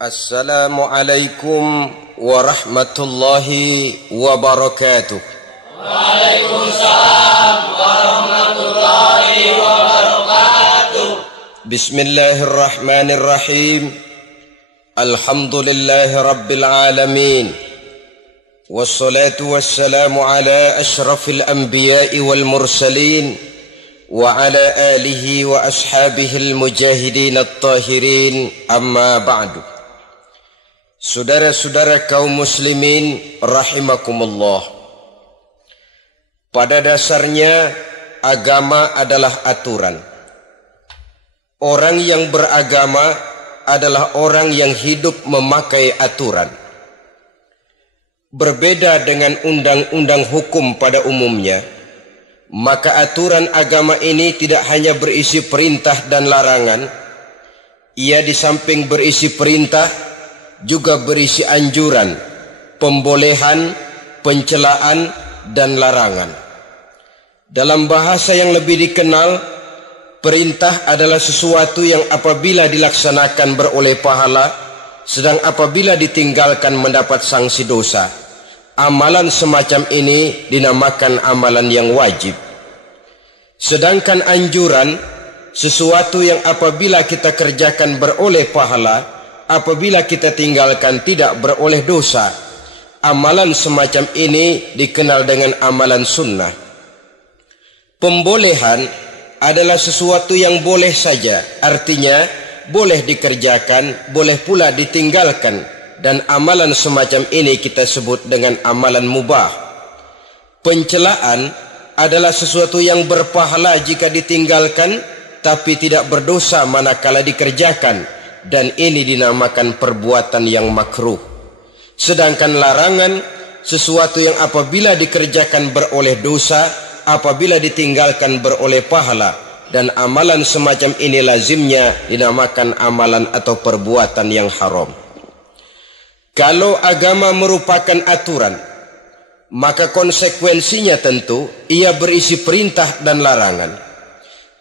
Assalamualaikum warahmatullahi wabarakatuh. Waalaikumsalam warahmatullahi wabarakatuh. Bismillahirrahmanirrahim. Alhamdulillahi rabbil alamin. Wassalatu wassalamu ala ashrafil anbiya'i wal mursalin wa ala alihi wa ashabihil mujahidin at-tahirin, amma ba'du. Saudara-saudara kaum muslimin rahimakumullah. Pada dasarnya agama adalah aturan. Orang yang beragama adalah orang yang hidup memakai aturan. Berbeda dengan undang-undang hukum pada umumnya, maka aturan agama ini tidak hanya berisi perintah dan larangan. Ia di samping berisi perintah juga berisi anjuran, pembolehan, pencelaan, dan larangan. Dalam bahasa yang lebih dikenal, perintah adalah sesuatu yang apabila dilaksanakan beroleh pahala, sedang apabila ditinggalkan mendapat sanksi dosa. Amalan semacam ini dinamakan amalan yang wajib. Sedangkan anjuran, sesuatu yang apabila kita kerjakan beroleh pahala, apabila kita tinggalkan tidak beroleh dosa. Amalan semacam ini dikenal dengan amalan sunnah. Pembolehan adalah sesuatu yang boleh saja, artinya boleh dikerjakan, boleh pula ditinggalkan, dan amalan semacam ini kita sebut dengan amalan mubah. Pencelaan adalah sesuatu yang berpahala jika ditinggalkan, tapi tidak berdosa manakala dikerjakan, dan ini dinamakan perbuatan yang makruh. Sedangkan larangan, sesuatu yang apabila dikerjakan beroleh dosa, apabila ditinggalkan beroleh pahala, dan amalan semacam ini lazimnya dinamakan amalan atau perbuatan yang haram. Kalau agama merupakan aturan, maka konsekuensinya tentu ia berisi perintah dan larangan.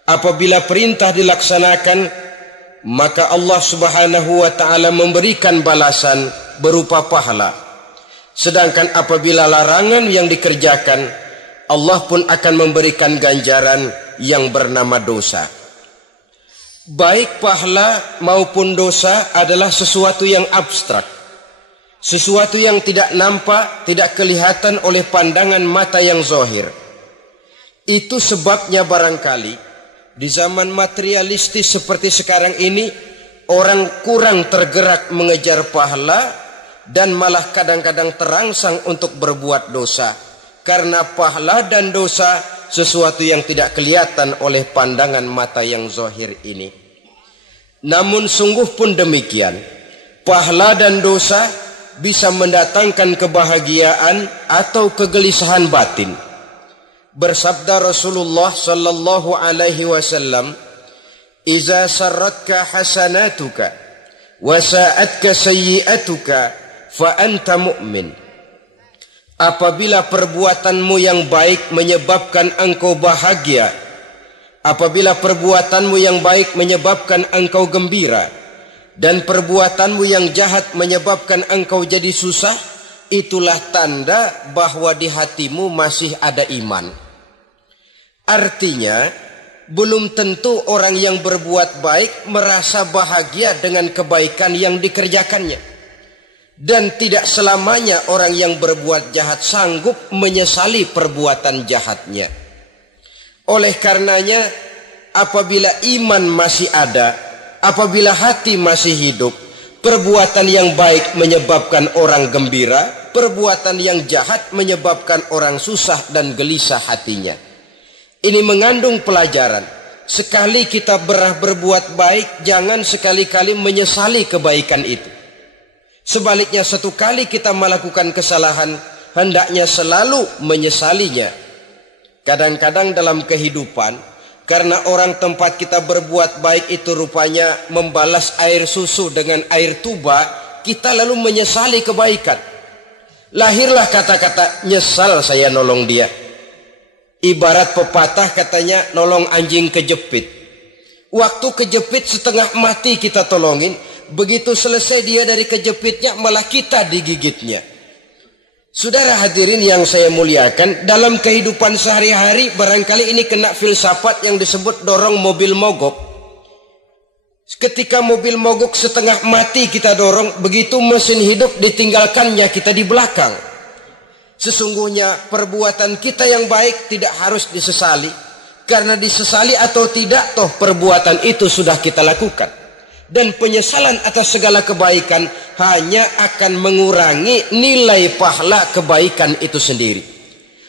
Apabila perintah dilaksanakan, maka Allah Subhanahu wa ta'ala memberikan balasan berupa pahala. Sedangkan apabila larangan yang dikerjakan, Allah pun akan memberikan ganjaran yang bernama dosa. Baik pahala maupun dosa adalah sesuatu yang abstrak, sesuatu yang tidak nampak, tidak kelihatan oleh pandangan mata yang zahir. Itu sebabnya barangkali di zaman materialistis seperti sekarang ini, orang kurang tergerak mengejar pahala dan malah kadang-kadang terangsang untuk berbuat dosa. Karena pahala dan dosa sesuatu yang tidak kelihatan oleh pandangan mata yang zahir ini. Namun sungguh pun demikian, pahala dan dosa bisa mendatangkan kebahagiaan atau kegelisahan batin. Bersabda Rasulullah sallallahu alaihi wasallam, "Iza sarratka hasanatuka wa sa'atka sayyi'atuka fa anta mu'min." Apabila perbuatanmu yang baik menyebabkan engkau bahagia, apabila perbuatanmu yang baik menyebabkan engkau gembira, dan perbuatanmu yang jahat menyebabkan engkau jadi susah, itulah tanda bahwa di hatimu masih ada iman. Artinya, belum tentu orang yang berbuat baik merasa bahagia dengan kebaikan yang dikerjakannya. Dan tidak selamanya orang yang berbuat jahat sanggup menyesali perbuatan jahatnya. Oleh karenanya, apabila iman masih ada, apabila hati masih hidup, perbuatan yang baik menyebabkan orang gembira, perbuatan yang jahat menyebabkan orang susah dan gelisah hatinya. Ini mengandung pelajaran. Sekali kita berbuat baik, jangan sekali-kali menyesali kebaikan itu. Sebaliknya, satu kali kita melakukan kesalahan, hendaknya selalu menyesalinya. Kadang-kadang dalam kehidupan, karena orang tempat kita berbuat baik itu rupanya membalas air susu dengan air tuba, kita lalu menyesali kebaikan. Lahirlah kata-kata, nyesal saya nolong dia. Ibarat pepatah katanya, nolong anjing kejepit. Waktu kejepit setengah mati kita tolongin, begitu selesai dia dari kejepitnya, malah kita digigitnya. Saudara hadirin yang saya muliakan, dalam kehidupan sehari-hari barangkali ini kena filsafat yang disebut dorong mobil mogok. Ketika mobil mogok setengah mati kita dorong, begitu mesin hidup ditinggalkannya kita di belakang. Sesungguhnya perbuatan kita yang baik tidak harus disesali, karena disesali atau tidak toh perbuatan itu sudah kita lakukan. Dan penyesalan atas segala kebaikan hanya akan mengurangi nilai pahala kebaikan itu sendiri.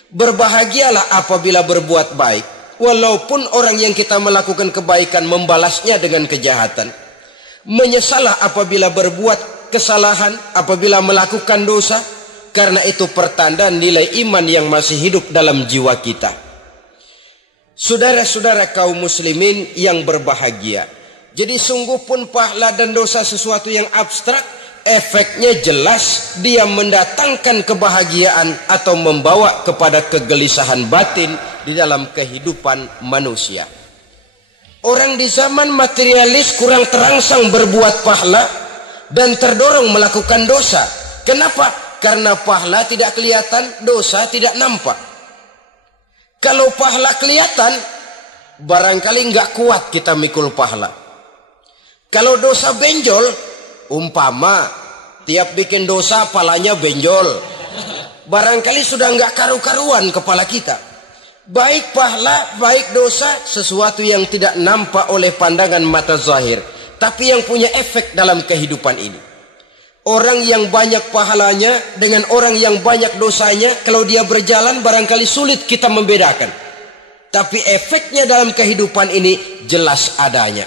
Berbahagialah apabila berbuat baik, walaupun orang yang kita melakukan kebaikan membalasnya dengan kejahatan. Menyesalah apabila berbuat kesalahan, apabila melakukan dosa, karena itu pertanda nilai iman yang masih hidup dalam jiwa kita. Saudara-saudara kaum muslimin yang berbahagia, jadi sungguh pun pahala dan dosa sesuatu yang abstrak, efeknya jelas dia mendatangkan kebahagiaan atau membawa kepada kegelisahan batin di dalam kehidupan manusia. Orang di zaman materialis kurang terangsang berbuat pahala dan terdorong melakukan dosa. Kenapa? Karena pahala tidak kelihatan, dosa tidak nampak. Kalau pahala kelihatan, barangkali nggak kuat kita mikul pahala. Kalau dosa benjol, umpama tiap bikin dosa palanya benjol, barangkali sudah nggak karu-karuan kepala kita. Baik pahala, baik dosa, sesuatu yang tidak nampak oleh pandangan mata zahir, tapi yang punya efek dalam kehidupan ini. Orang yang banyak pahalanya dengan orang yang banyak dosanya, kalau dia berjalan barangkali sulit kita membedakan. Tapi efeknya dalam kehidupan ini jelas adanya.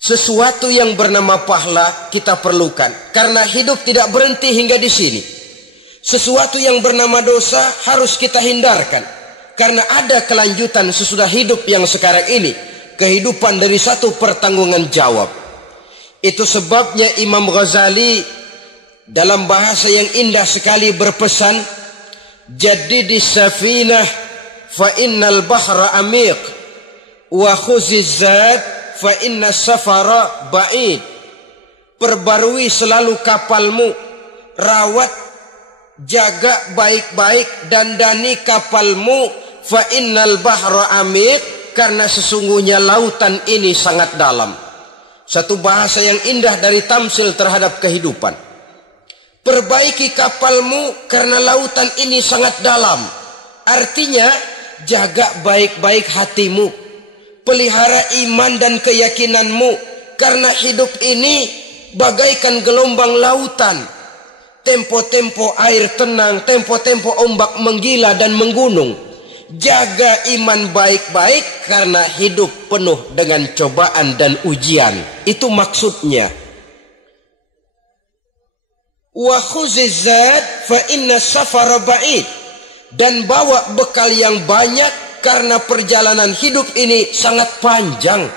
Sesuatu yang bernama pahala kita perlukan, karena hidup tidak berhenti hingga di sini. Sesuatu yang bernama dosa harus kita hindarkan, karena ada kelanjutan sesudah hidup yang sekarang ini, kehidupan dari satu pertanggungan jawab. Itu sebabnya Imam Ghazali dalam bahasa yang indah sekali berpesan, "Jaddidis safinah fa innal bahra amiq wa khuziz zad fa innas safara ba'id." Perbarui selalu kapalmu, rawat, jaga baik-baik, dandani kapalmu, fa innal bahra amiq, karena sesungguhnya lautan ini sangat dalam. Satu bahasa yang indah dari tamsil terhadap kehidupan. Perbaiki kapalmu karena lautan ini sangat dalam. Artinya jaga baik-baik hatimu, pelihara iman dan keyakinanmu, karena hidup ini bagaikan gelombang lautan. Tempo-tempo air tenang, tempo-tempo ombak menggila dan menggunung. Jaga iman baik-baik karena hidup penuh dengan cobaan dan ujian. Itu maksudnya. Wa khuziz zad fa inna safara ba'id. Dan bawa bekal yang banyak karena perjalanan hidup ini sangat panjang.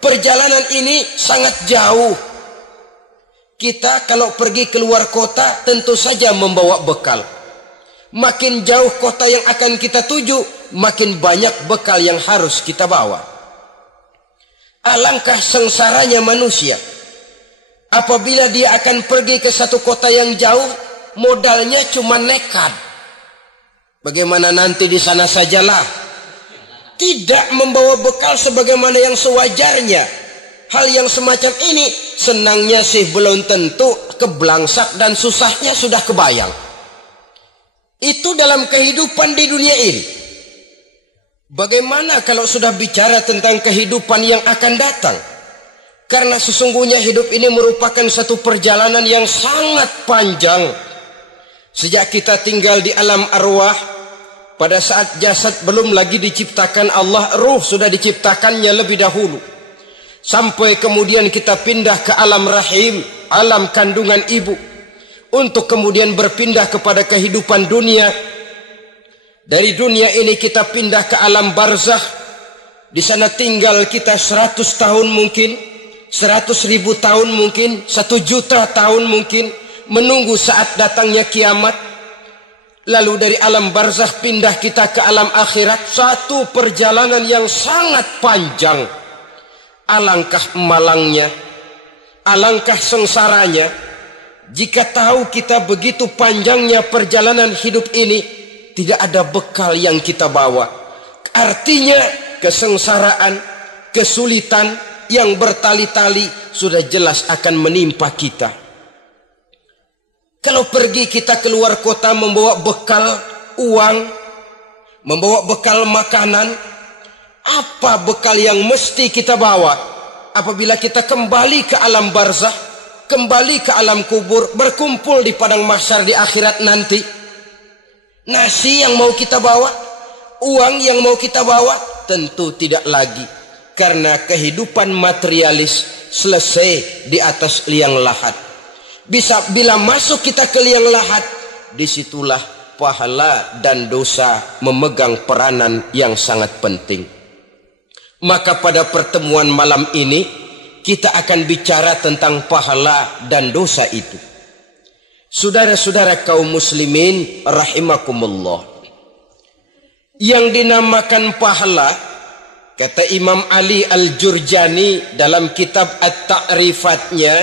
Perjalanan ini sangat jauh. Kita kalau pergi keluar kota tentu saja membawa bekal. Makin jauh kota yang akan kita tuju, makin banyak bekal yang harus kita bawa. Alangkah sengsaranya manusia apabila dia akan pergi ke satu kota yang jauh, modalnya cuma nekat. Bagaimana nanti di sana sajalah. Tidak membawa bekal sebagaimana yang sewajarnya. Hal yang semacam ini senangnya sih belum tentu, keblangsak dan susahnya sudah kebayang. Itu dalam kehidupan di dunia ini. Bagaimana kalau sudah bicara tentang kehidupan yang akan datang? Karena sesungguhnya hidup ini merupakan satu perjalanan yang sangat panjang. Sejak kita tinggal di alam arwah, pada saat jasad belum lagi diciptakan Allah, ruh sudah diciptakannya lebih dahulu. Sampai kemudian kita pindah ke alam rahim, alam kandungan ibu. Untuk kemudian berpindah kepada kehidupan dunia. Dari dunia ini kita pindah ke alam barzakh. Di sana tinggal kita 100 tahun mungkin, 100.000 tahun mungkin, 1 juta tahun mungkin, menunggu saat datangnya kiamat. Lalu dari alam barzakh pindah kita ke alam akhirat. Satu perjalanan yang sangat panjang. Alangkah malangnya Alangkah sengsaranya jika tahu kita begitu panjangnya perjalanan hidup ini, tidak ada bekal yang kita bawa. Artinya kesengsaraan, kesulitan yang bertali-tali sudah jelas akan menimpa kita. Kalau pergi kita keluar kota membawa bekal uang, membawa bekal makanan, apa bekal yang mesti kita bawa? Apabila kita kembali ke alam barzah, kembali ke alam kubur, berkumpul di padang mahsyar di akhirat nanti, nasi yang mau kita bawa, uang yang mau kita bawa, tentu tidak lagi. Karena kehidupan materialis selesai di atas liang lahat. Bila masuk kita ke liang lahat, disitulah pahala dan dosa memegang peranan yang sangat penting. Maka pada pertemuan malam ini kita akan bicara tentang pahala dan dosa itu. Saudara-saudara kaum muslimin rahimakumullah, yang dinamakan pahala, kata Imam Ali Al-Jurjani dalam kitab At-Ta'rifatnya,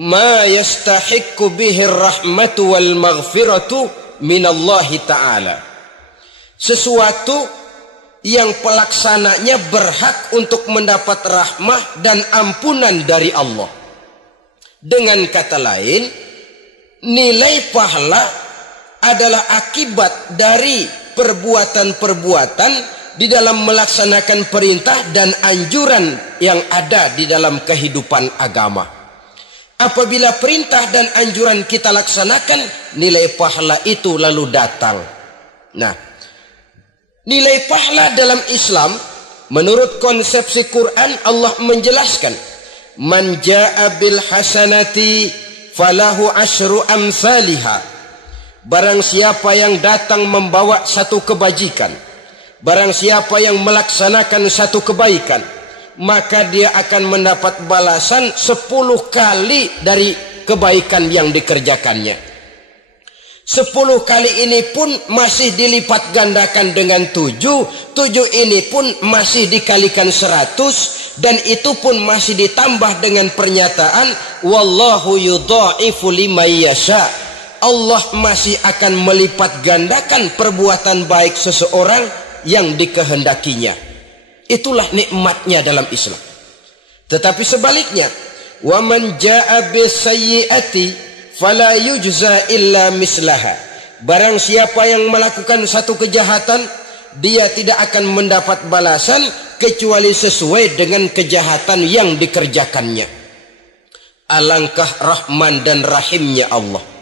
ma yastahiqqu bihi ar-rahmatu wal maghfiratu minallahi ta'ala, sesuatu yang pelaksananya berhak untuk mendapat rahmah dan ampunan dari Allah. Dengan kata lain, nilai pahala adalah akibat dari perbuatan-perbuatan di dalam melaksanakan perintah dan anjuran yang ada di dalam kehidupan agama. Apabila perintah dan anjuran kita laksanakan, nilai pahala itu lalu datang. Nah, nilai pahala dalam Islam menurut konsepsi Quran, Allah menjelaskan, man jaa bil hasanati falahu asyru amsalihha. Barang siapa yang datang membawa satu kebajikan, barang siapa yang melaksanakan satu kebaikan, maka dia akan mendapat balasan 10 kali dari kebaikan yang dikerjakannya. 10 kali ini pun masih dilipat gandakan dengan 7 ini pun masih dikalikan 100, dan itu pun masih ditambah dengan pernyataan wallahu yudha'ifu liman yasha. Allah masih akan melipat gandakan perbuatan baik seseorang yang dikehendakinya. Itulah nikmatnya dalam Islam. Tetapi sebaliknya, wa man jaa bis-sayyi'ati fala yujza illa mislaha. Barang siapa yang melakukan satu kejahatan, dia tidak akan mendapat balasan kecuali sesuai dengan kejahatan yang dikerjakannya. Alangkah rahman dan rahimnya Allah.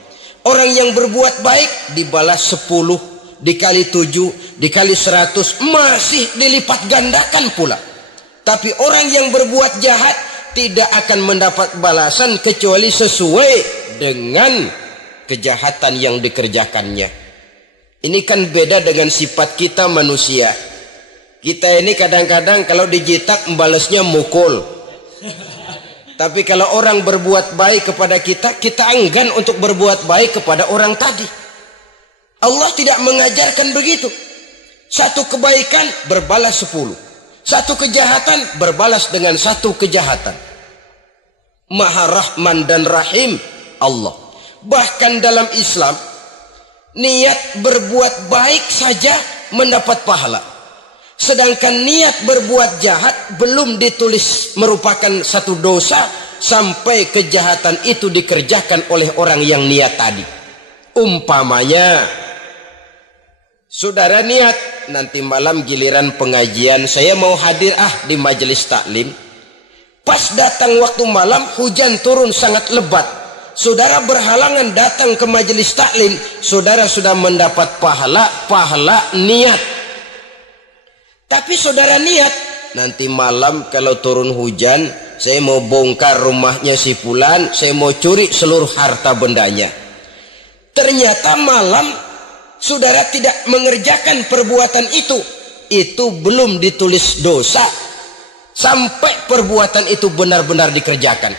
Orang yang berbuat baik dibalas 10, dikali 7, dikali 100, masih dilipat gandakan pula. Tapi orang yang berbuat jahat tidak akan mendapat balasan kecuali sesuai dengan kejahatan yang dikerjakannya. Ini kan beda dengan sifat kita manusia. Kita ini kadang-kadang kalau dijitak membalasnya mukul. Tapi kalau orang berbuat baik kepada kita, kita enggan untuk berbuat baik kepada orang tadi. Allah tidak mengajarkan begitu. Satu kebaikan berbalas 10. Satu kejahatan berbalas dengan satu kejahatan. Maha Rahman dan Rahim Allah. Bahkan dalam Islam, niat berbuat baik saja mendapat pahala. Sedangkan niat berbuat jahat belum ditulis merupakan satu dosa sampai kejahatan itu dikerjakan oleh orang yang niat tadi. Umpamanya, saudara niat nanti malam giliran pengajian saya mau hadir di majelis taklim. Pas datang waktu malam hujan turun sangat lebat. Saudara berhalangan datang ke majelis taklim, saudara sudah mendapat pahala niat. Tapi saudara niat, nanti malam kalau turun hujan, saya mau bongkar rumahnya si fulan, saya mau curi seluruh harta bendanya. Ternyata malam saudara tidak mengerjakan perbuatan itu belum ditulis dosa sampai perbuatan itu benar-benar dikerjakan.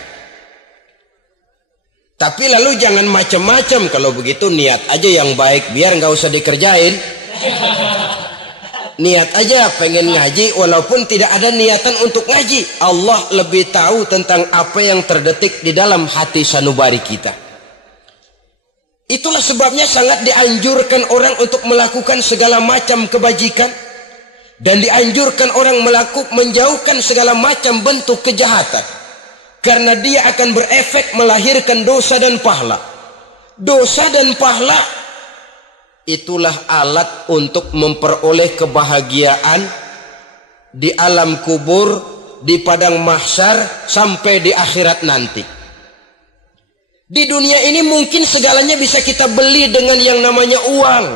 Tapi lalu jangan macam-macam, kalau begitu niat aja yang baik biar nggak usah dikerjain. Niat aja pengen ngaji walaupun tidak ada niatan untuk ngaji. Allah lebih tahu tentang apa yang terdetik di dalam hati sanubari kita. Itulah sebabnya sangat dianjurkan orang untuk melakukan segala macam kebajikan. Dan dianjurkan orang menjauhkan segala macam bentuk kejahatan. Karena dia akan berefek melahirkan dosa dan pahala. Dosa dan pahala itulah alat untuk memperoleh kebahagiaan di alam kubur, di padang mahsyar, sampai di akhirat nanti. Di dunia ini mungkin segalanya bisa kita beli dengan yang namanya uang.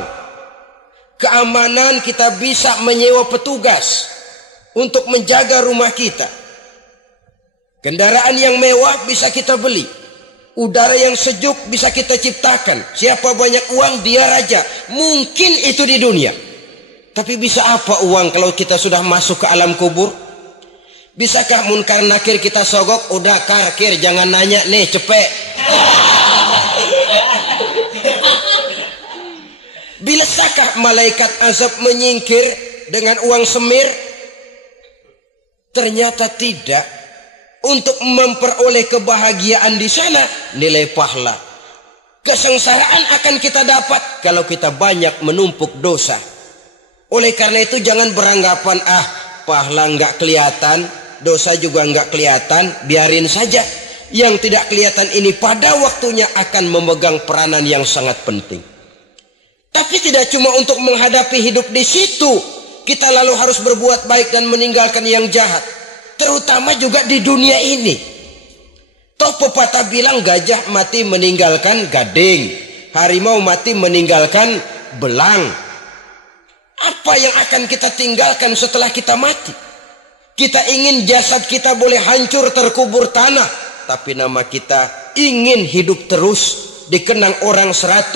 Keamanan kita bisa menyewa petugas untuk menjaga rumah kita. Kendaraan yang mewah bisa kita beli. Udara yang sejuk bisa kita ciptakan. Siapa banyak uang dia raja. Mungkin itu di dunia. Tapi bisa apa uang kalau kita sudah masuk ke alam kubur? Bisakah munkar nakir kita sogok? Udah karkir jangan nanya nih cepet. Bisakah malaikat azab menyingkir dengan uang semir? Ternyata tidak. Untuk memperoleh kebahagiaan di sana, nilai pahala. Kesengsaraan akan kita dapat kalau kita banyak menumpuk dosa. Oleh karena itu jangan beranggapan, pahala nggak kelihatan, dosa juga nggak kelihatan, biarin saja. Yang tidak kelihatan ini pada waktunya akan memegang peranan yang sangat penting. Tapi tidak cuma untuk menghadapi hidup di situ, kita lalu harus berbuat baik dan meninggalkan yang jahat. Terutama juga di dunia ini. Toh pepatah bilang gajah mati meninggalkan gading, harimau mati meninggalkan belang. Apa yang akan kita tinggalkan setelah kita mati? Kita ingin jasad kita boleh hancur terkubur tanah, tapi nama kita ingin hidup terus, dikenang orang 100,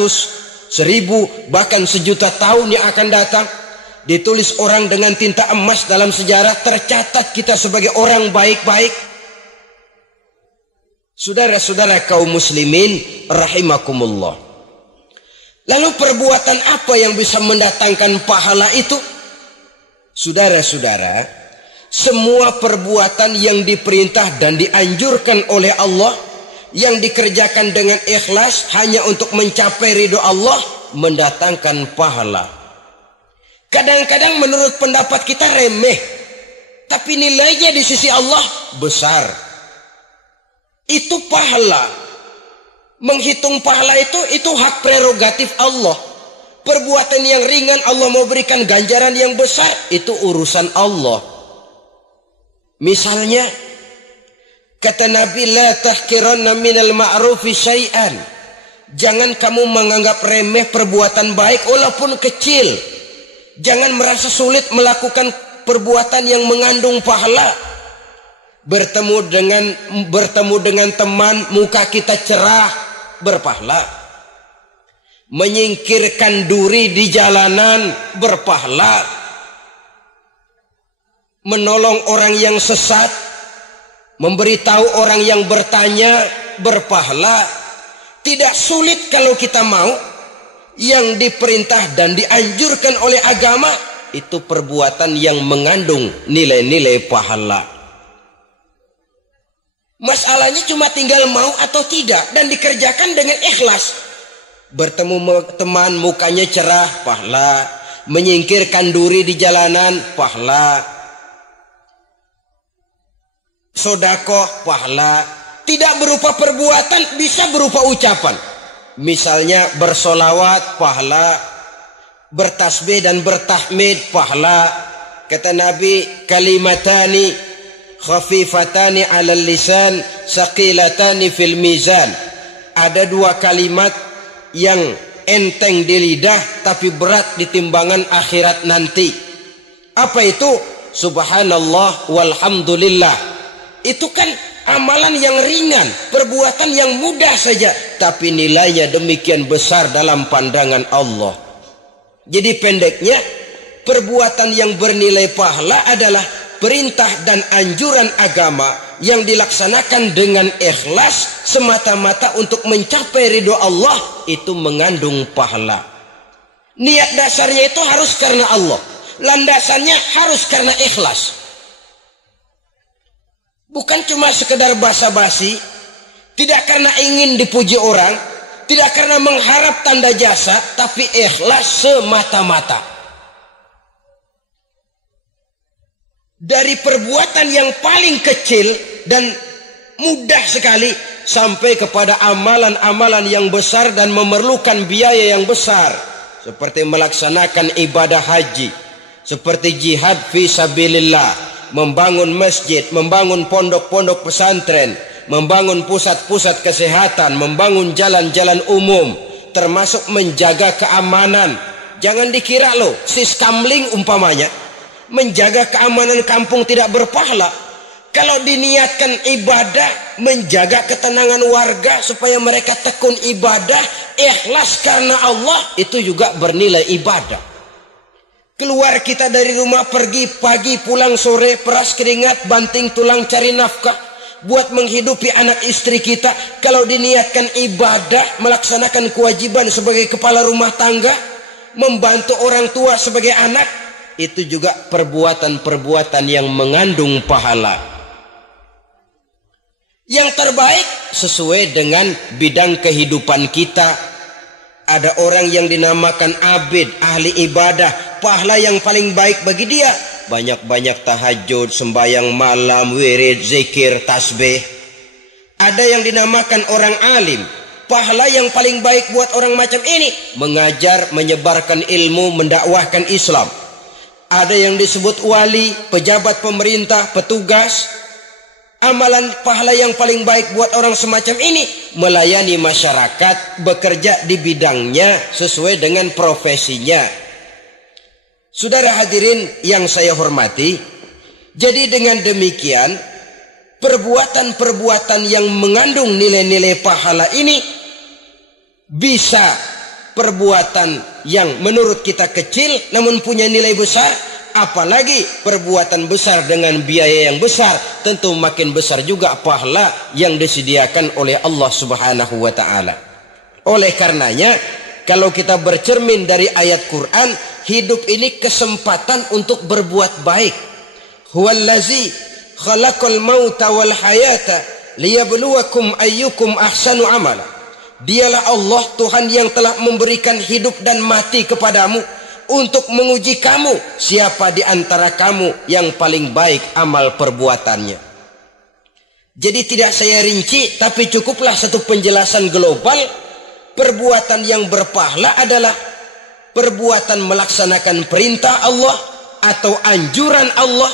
1000, bahkan 1.000.000 tahun yang akan datang. Ditulis orang dengan tinta emas dalam sejarah, tercatat kita sebagai orang baik-baik. Saudara-saudara kaum muslimin rahimakumullah. Lalu perbuatan apa yang bisa mendatangkan pahala itu? Saudara-saudara, semua perbuatan yang diperintah dan dianjurkan oleh Allah, yang dikerjakan dengan ikhlas hanya untuk mencapai ridho Allah, mendatangkan pahala. Kadang-kadang menurut pendapat kita remeh, tapi nilainya di sisi Allah besar. Itu pahala. Menghitung pahala itu hak prerogatif Allah. Perbuatan yang ringan Allah mau berikan ganjaran yang besar, itu urusan Allah. Misalnya, kata Nabi, la tahkiranna minal ma'rufi syai'an. Jangan kamu menganggap remeh perbuatan baik walaupun kecil. Jangan merasa sulit melakukan perbuatan yang mengandung pahala. Bertemu dengan teman, muka kita cerah, berpahala. Menyingkirkan duri di jalanan, berpahala. Menolong orang yang sesat, memberitahu orang yang bertanya, berpahala. Tidak sulit kalau kita mau. Yang diperintah dan dianjurkan oleh agama itu perbuatan yang mengandung nilai-nilai pahala. Masalahnya cuma tinggal mau atau tidak dan dikerjakan dengan ikhlas. Bertemu teman mukanya cerah, pahala. Menyingkirkan duri di jalanan, pahala. Sedekah, pahala. Tidak berupa perbuatan, bisa berupa ucapan. Misalnya bersolawat, pahala. Bertasbih dan bertahmid, pahala. Kata Nabi, kalimatani khafifatani 'alal lisan, saqilatani fil mizan. Ada dua kalimat yang enteng di lidah tapi berat di timbangan akhirat nanti. Apa itu? Subhanallah walhamdulillah. Itu kan amalan yang ringan, perbuatan yang mudah saja, tapi nilainya demikian besar dalam pandangan Allah. Jadi pendeknya, perbuatan yang bernilai pahala adalah perintah dan anjuran agama yang dilaksanakan dengan ikhlas semata-mata untuk mencapai ridho Allah, itu mengandung pahala. Niat dasarnya itu harus karena Allah. landasannya harus karena ikhlas. Bukan cuma sekedar basa-basi, tidak karena ingin dipuji orang, tidak karena mengharap tanda jasa, tapi ikhlas semata-mata. Dari perbuatan yang paling kecil dan mudah sekali sampai kepada amalan-amalan yang besar dan memerlukan biaya yang besar, seperti melaksanakan ibadah haji, seperti jihad fi sabilillah, membangun masjid, membangun pondok-pondok pesantren, membangun pusat-pusat kesehatan, membangun jalan-jalan umum, termasuk menjaga keamanan. Jangan dikira loh, siskamling umpamanya, menjaga keamanan kampung tidak berpahala. Kalau diniatkan ibadah, menjaga ketenangan warga supaya mereka tekun ibadah, ikhlas karena Allah, itu juga bernilai ibadah. Keluar kita dari rumah, pergi pagi, pulang sore, peras keringat, banting tulang cari nafkah buat menghidupi anak istri kita. Kalau diniatkan ibadah, melaksanakan kewajiban sebagai kepala rumah tangga, membantu orang tua sebagai anak, itu juga perbuatan-perbuatan yang mengandung pahala. Yang terbaik sesuai dengan bidang kehidupan kita. Ada orang yang dinamakan abid, ahli ibadah, pahala yang paling baik bagi dia banyak-banyak tahajud, sembahyang malam, wirid, zikir, tasbih. Ada yang dinamakan orang alim, pahala yang paling baik buat orang macam ini mengajar, menyebarkan ilmu, mendakwahkan Islam. Ada yang disebut wali, pejabat pemerintah, petugas. Amalan pahala yang paling baik buat orang semacam ini melayani masyarakat, bekerja di bidangnya sesuai dengan profesinya. Saudara hadirin yang saya hormati, jadi dengan demikian perbuatan-perbuatan yang mengandung nilai-nilai pahala ini bisa perbuatan yang menurut kita kecil namun punya nilai besar. Apalagi perbuatan besar dengan biaya yang besar, tentu makin besar juga pahala yang disediakan oleh Allah Subhanahu wa ta'ala. Oleh karenanya, kalau kita bercermin dari ayat Quran, hidup ini kesempatan untuk berbuat baik. Huwallazi khalaqal mauta wal hayata liyabluwakum ayyukum ahsanu amala. Dialah Allah Tuhan yang telah memberikan hidup dan mati kepadamu untuk menguji kamu, siapa di antara kamu yang paling baik amal perbuatannya. Jadi tidak saya rinci, tapi cukuplah satu penjelasan global. Perbuatan yang berpahala adalah perbuatan melaksanakan perintah Allah atau anjuran Allah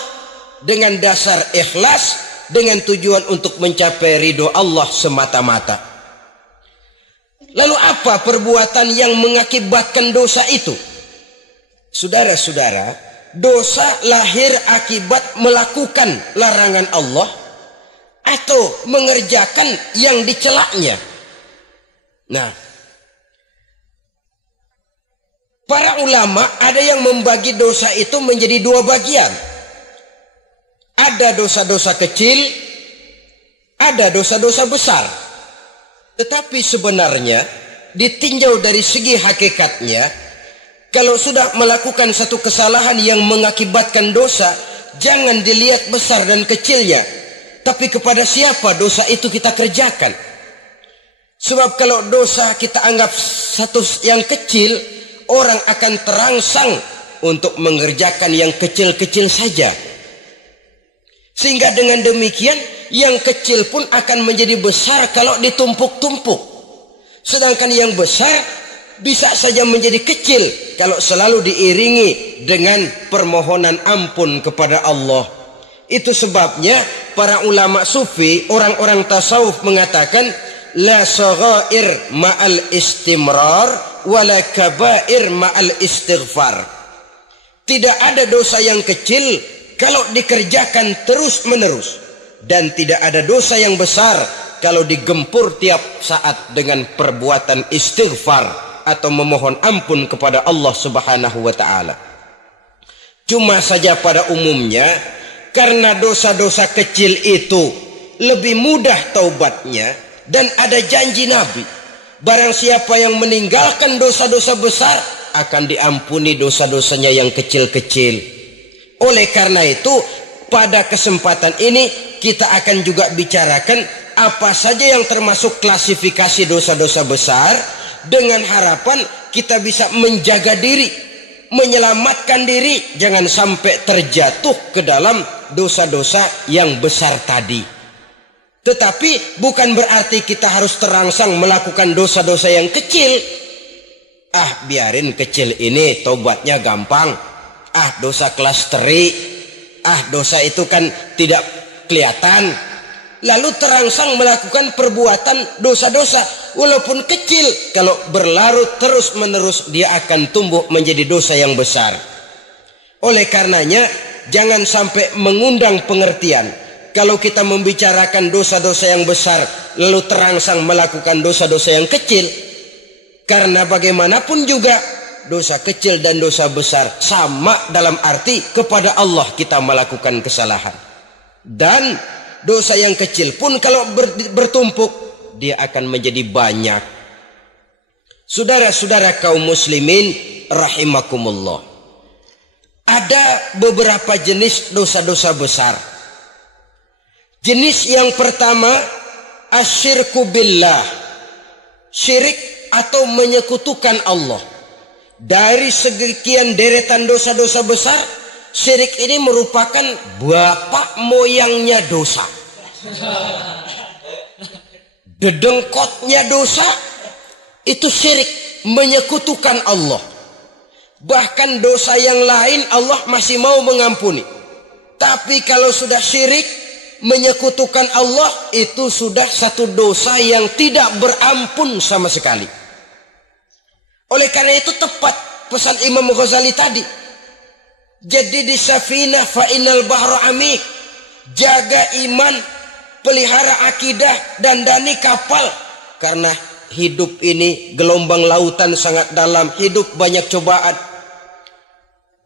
dengan dasar ikhlas, dengan tujuan untuk mencapai ridho Allah semata-mata. Lalu apa perbuatan yang mengakibatkan dosa itu? Saudara-saudara, dosa lahir akibat melakukan larangan Allah atau mengerjakan yang dicelaknya. Nah, para ulama ada yang membagi dosa itu menjadi dua bagian. Ada dosa-dosa kecil, ada dosa-dosa besar. Tetapi sebenarnya ditinjau dari segi hakikatnya, kalau sudah melakukan satu kesalahan yang mengakibatkan dosa, jangan dilihat besar dan kecilnya, tapi kepada siapa dosa itu kita kerjakan. Sebab kalau dosa kita anggap satu yang kecil, orang akan terangsang untuk mengerjakan yang kecil-kecil saja. Sehingga dengan demikian, yang kecil pun akan menjadi besar kalau ditumpuk-tumpuk. Sedangkan yang besar bisa saja menjadi kecil kalau selalu diiringi dengan permohonan ampun kepada Allah. Itu sebabnya para ulama sufi, orang-orang tasawuf mengatakan la saghair ma'al istimrar wala kabair ma'al istighfar. Tidak ada dosa yang kecil kalau dikerjakan terus-menerus, dan tidak ada dosa yang besar kalau digempur tiap saat dengan perbuatan istighfar atau memohon ampun kepada Allah Subhanahu wa ta'ala. Cuma saja pada umumnya, karena dosa-dosa kecil itu lebih mudah taubatnya, dan ada janji Nabi, barang siapa yang meninggalkan dosa-dosa besar, akan diampuni dosa-dosanya yang kecil-kecil. Oleh karena itu, pada kesempatan ini kita akan juga bicarakan apa saja yang termasuk klasifikasi dosa-dosa besar, dengan harapan kita bisa menjaga diri, menyelamatkan diri, jangan sampai terjatuh ke dalam dosa-dosa yang besar tadi. Tetapi bukan berarti kita harus terangsang melakukan dosa-dosa yang kecil. Biarin kecil ini, tobatnya gampang. Dosa kelas teri. Dosa itu kan tidak kelihatan. Lalu terangsang melakukan perbuatan dosa-dosa walaupun kecil. Kalau berlarut terus-menerus, dia akan tumbuh menjadi dosa yang besar. Oleh karenanya, jangan sampai mengundang pengertian kalau kita membicarakan dosa-dosa yang besar lalu terangsang melakukan dosa-dosa yang kecil. Karena bagaimanapun juga dosa kecil dan dosa besar sama dalam arti kepada Allah kita melakukan kesalahan. Dan dosa yang kecil pun kalau bertumpuk, dia akan menjadi banyak. Saudara-saudara kaum muslimin rahimakumullah, ada beberapa jenis dosa-dosa besar. Jenis yang pertama, asyirku billah, syirik atau menyekutukan Allah. Dari sekian deretan dosa-dosa besar, syirik ini merupakan bapak moyangnya dosa. Dedengkotnya dosa itu syirik, menyekutukan Allah. Bahkan dosa yang lain Allah masih mau mengampuni. Tapi kalau sudah syirik, menyekutukan Allah, itu sudah satu dosa yang tidak berampun sama sekali. Oleh karena itu tepat pesan Imam Ghazali tadi. Jadi di safinah fa innal bahra amik. Jaga iman, pelihara akidah, dandani kapal. Karena hidup ini gelombang lautan sangat dalam, hidup banyak cobaan.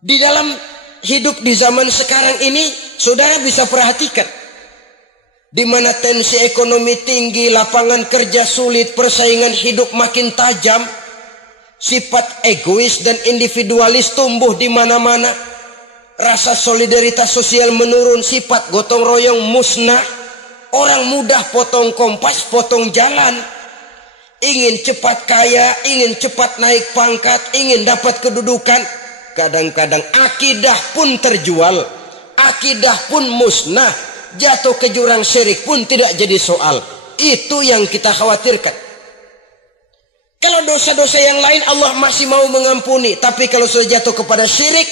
Di dalam hidup di zaman sekarang ini, saudara bisa perhatikan, di mana tensi ekonomi tinggi, lapangan kerja sulit, persaingan hidup makin tajam, sifat egois dan individualis tumbuh di mana-mana, rasa solidaritas sosial menurun, sifat gotong royong musnah, orang mudah potong kompas, potong jalan, ingin cepat kaya, ingin cepat naik pangkat, ingin dapat kedudukan. Kadang-kadang akidah pun terjual, akidah pun musnah, jatuh ke jurang syirik pun tidak jadi soal. Itu yang kita khawatirkan. Kalau dosa-dosa yang lain Allah masih mau mengampuni, tapi kalau sudah jatuh kepada syirik,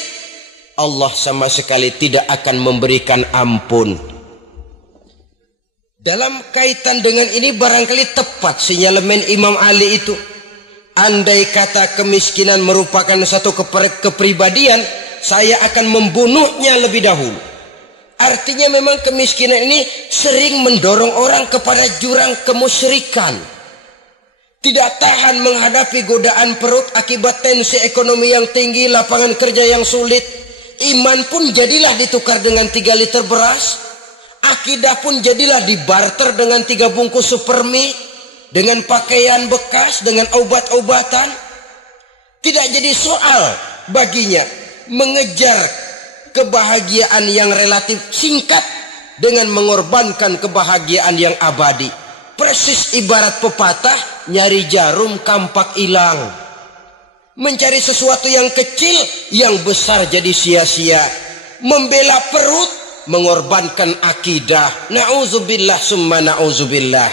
Allah sama sekali tidak akan memberikan ampun. Dalam kaitan dengan ini barangkali tepat sinyalemen Imam Ali itu. Andai kata kemiskinan merupakan satu kepribadian, saya akan membunuhnya lebih dahulu. Artinya memang kemiskinan ini sering mendorong orang kepada jurang kemusyrikan. Tidak tahan menghadapi godaan perut akibat tensi ekonomi yang tinggi, lapangan kerja yang sulit. Iman pun jadilah ditukar dengan 3 liter beras. Akidah pun jadilah dibarter dengan 3 bungkus supermi, dengan pakaian bekas, dengan obat-obatan. Tidak jadi soal baginya mengejar kebahagiaan yang relatif singkat dengan mengorbankan kebahagiaan yang abadi. Persis ibarat pepatah, nyari jarum kampak hilang. Mencari sesuatu yang kecil, yang besar jadi sia-sia. Membela perut, mengorbankan akidah. Na'udzubillah summa na'udzubillah.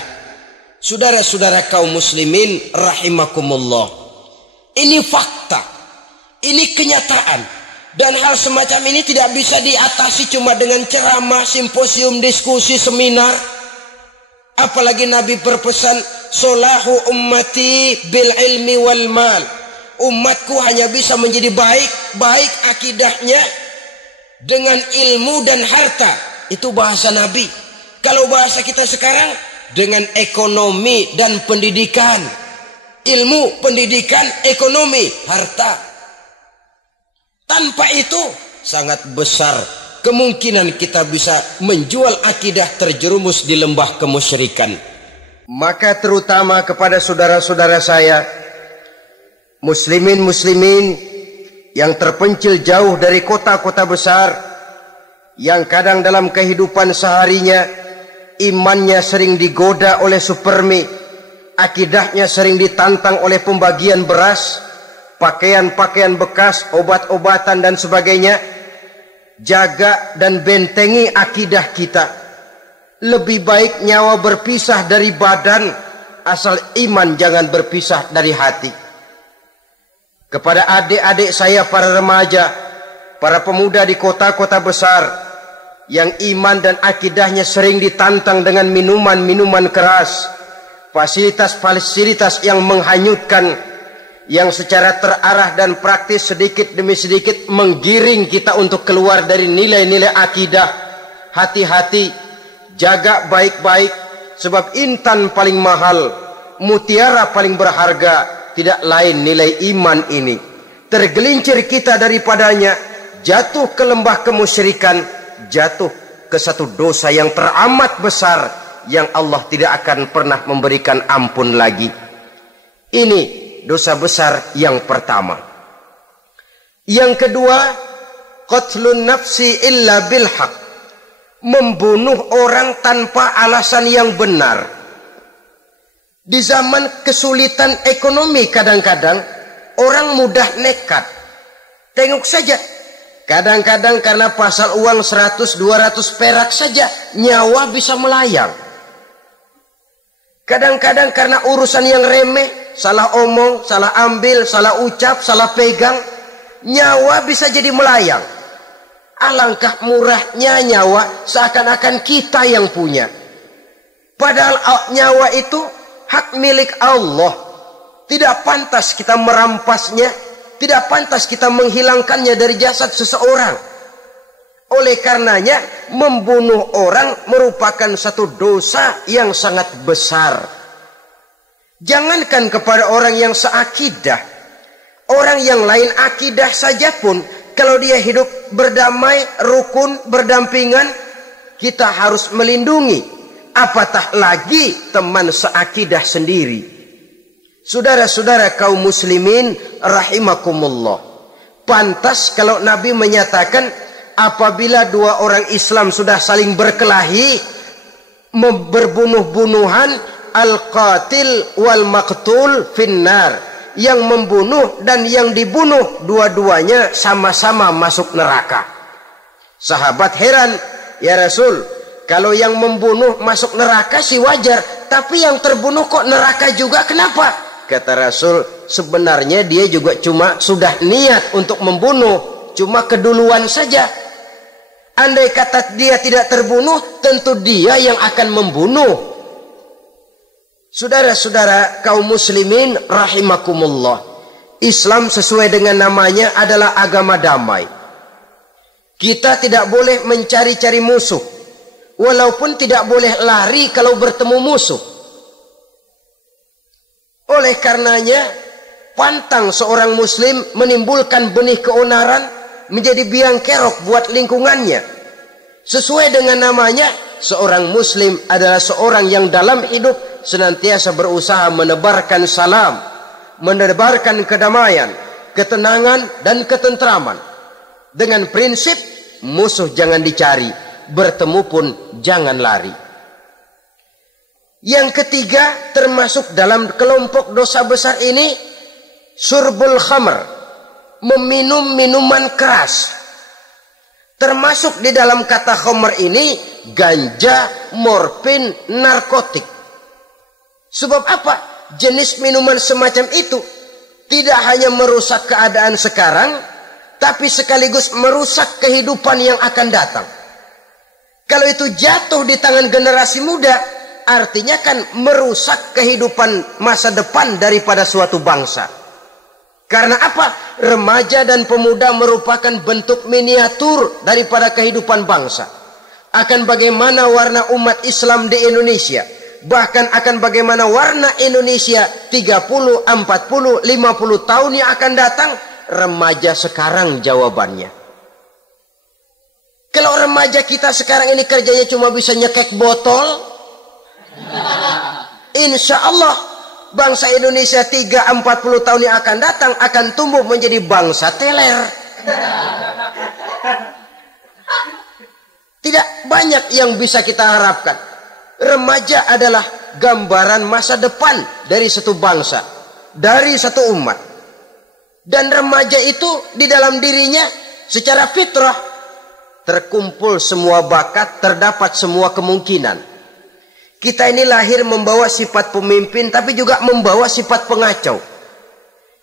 Saudara-saudara kaum muslimin rahimakumullah, ini fakta, ini kenyataan. Dan hal semacam ini tidak bisa diatasi cuma dengan ceramah, simposium, diskusi, seminar. Apalagi Nabi berpesan, solahu ummati bil ilmi wal mal. Umatku hanya bisa menjadi baik akidahnya dengan ilmu dan harta. Itu bahasa Nabi. Kalau bahasa kita sekarang, dengan ekonomi dan pendidikan. Ilmu, pendidikan, ekonomi, harta. Tanpa itu sangat besar kemungkinan kita bisa menjual akidah terjerumus di lembah kemusyrikan. Maka terutama kepada saudara-saudara saya, muslimin yang terpencil jauh dari kota-kota besar, yang kadang dalam kehidupan seharinya imannya sering digoda oleh supermi, akidahnya sering ditantang oleh pembagian beras, pakaian-pakaian bekas, obat-obatan dan sebagainya. Jaga dan bentengi akidah kita. Lebih baik nyawa berpisah dari badan, asal iman jangan berpisah dari hati. Kepada adik-adik saya para remaja, para pemuda di kota-kota besar yang iman dan akidahnya sering ditantang dengan minuman-minuman keras, fasilitas-fasilitas yang menghanyutkan, yang secara terarah dan praktis sedikit demi sedikit menggiring kita untuk keluar dari nilai-nilai akidah. Hati-hati, jaga baik-baik, sebab intan paling mahal, mutiara paling berharga tidak lain nilai iman ini. Tergelincir kita daripadanya, jatuh ke lembah kemusyrikan, jatuh ke satu dosa yang teramat besar yang Allah tidak akan pernah memberikan ampun lagi. Ini dosa besar yang pertama. Yang kedua, qatlun nafsi illa bil haq, membunuh orang tanpa alasan yang benar. Di zaman kesulitan ekonomi kadang-kadang orang mudah nekat. Tengok saja, kadang-kadang karena pasal uang 100-200 perak saja nyawa bisa melayang. Kadang-kadang karena urusan yang remeh, salah omong, salah ambil, salah ucap, salah pegang, nyawa bisa jadi melayang. Alangkah murahnya nyawa, seakan-akan kita yang punya. Padahal nyawa itu hak milik Allah. Tidak pantas kita merampasnya, tidak pantas kita menghilangkannya dari jasad seseorang. Oleh karenanya, membunuh orang merupakan satu dosa yang sangat besar. Jangankan kepada orang yang seakidah, orang yang lain akidah saja pun, kalau dia hidup berdamai, rukun, berdampingan, kita harus melindungi. Apatah lagi teman seakidah sendiri. Saudara-saudara kaum muslimin rahimakumullah, pantas kalau Nabi menyatakan, apabila dua orang Islam sudah saling berkelahi, berbunuh-bunuhan, al-qatil wal maqtul finnar, yang membunuh dan yang dibunuh dua-duanya sama-sama masuk neraka. Sahabat heran, ya Rasul, kalau yang membunuh masuk neraka sih wajar, tapi yang terbunuh kok neraka juga, kenapa? Kata Rasul, sebenarnya dia juga cuma sudah niat untuk membunuh, cuma keduluan saja. Andai kata dia tidak terbunuh, tentu dia yang akan membunuh. Saudara-saudara kaum muslimin rahimakumullah, Islam sesuai dengan namanya adalah agama damai. Kita tidak boleh mencari-cari musuh, walaupun tidak boleh lari kalau bertemu musuh. Oleh karenanya, pantang seorang muslim menimbulkan benih keonaran, menjadi biang kerok buat lingkungannya. Sesuai dengan namanya, seorang muslim adalah seorang yang dalam hidup senantiasa berusaha menebarkan salam, menebarkan kedamaian, ketenangan dan ketentraman. Dengan prinsip musuh jangan dicari, bertemu pun jangan lari. Yang ketiga, termasuk dalam kelompok dosa besar ini, surbul khamr, meminum minuman keras. Termasuk di dalam kata khamr ini ganja, morfin, narkotik. Sebab apa? Jenis minuman semacam itu tidak hanya merusak keadaan sekarang, tapi sekaligus merusak kehidupan yang akan datang. Kalau itu jatuh di tangan generasi muda, artinya kan merusak kehidupan masa depan daripada suatu bangsa. Karena apa? Remaja dan pemuda merupakan bentuk miniatur daripada kehidupan bangsa. Akan bagaimana warna umat Islam di Indonesia, bahkan akan bagaimana warna Indonesia 30, 40, 50 tahun yang akan datang, remaja sekarang jawabannya. Kalau remaja kita sekarang ini kerjanya cuma bisa nyekek botol, insya Allah bangsa Indonesia 30-40 tahun yang akan datang akan tumbuh menjadi bangsa teler. Tidak banyak yang bisa kita harapkan. Remaja adalah gambaran masa depan dari satu bangsa, dari satu umat. Dan remaja itu di dalam dirinya secara fitrah terkumpul semua bakat, terdapat semua kemungkinan. Kita ini lahir membawa sifat pemimpin, tapi juga membawa sifat pengacau.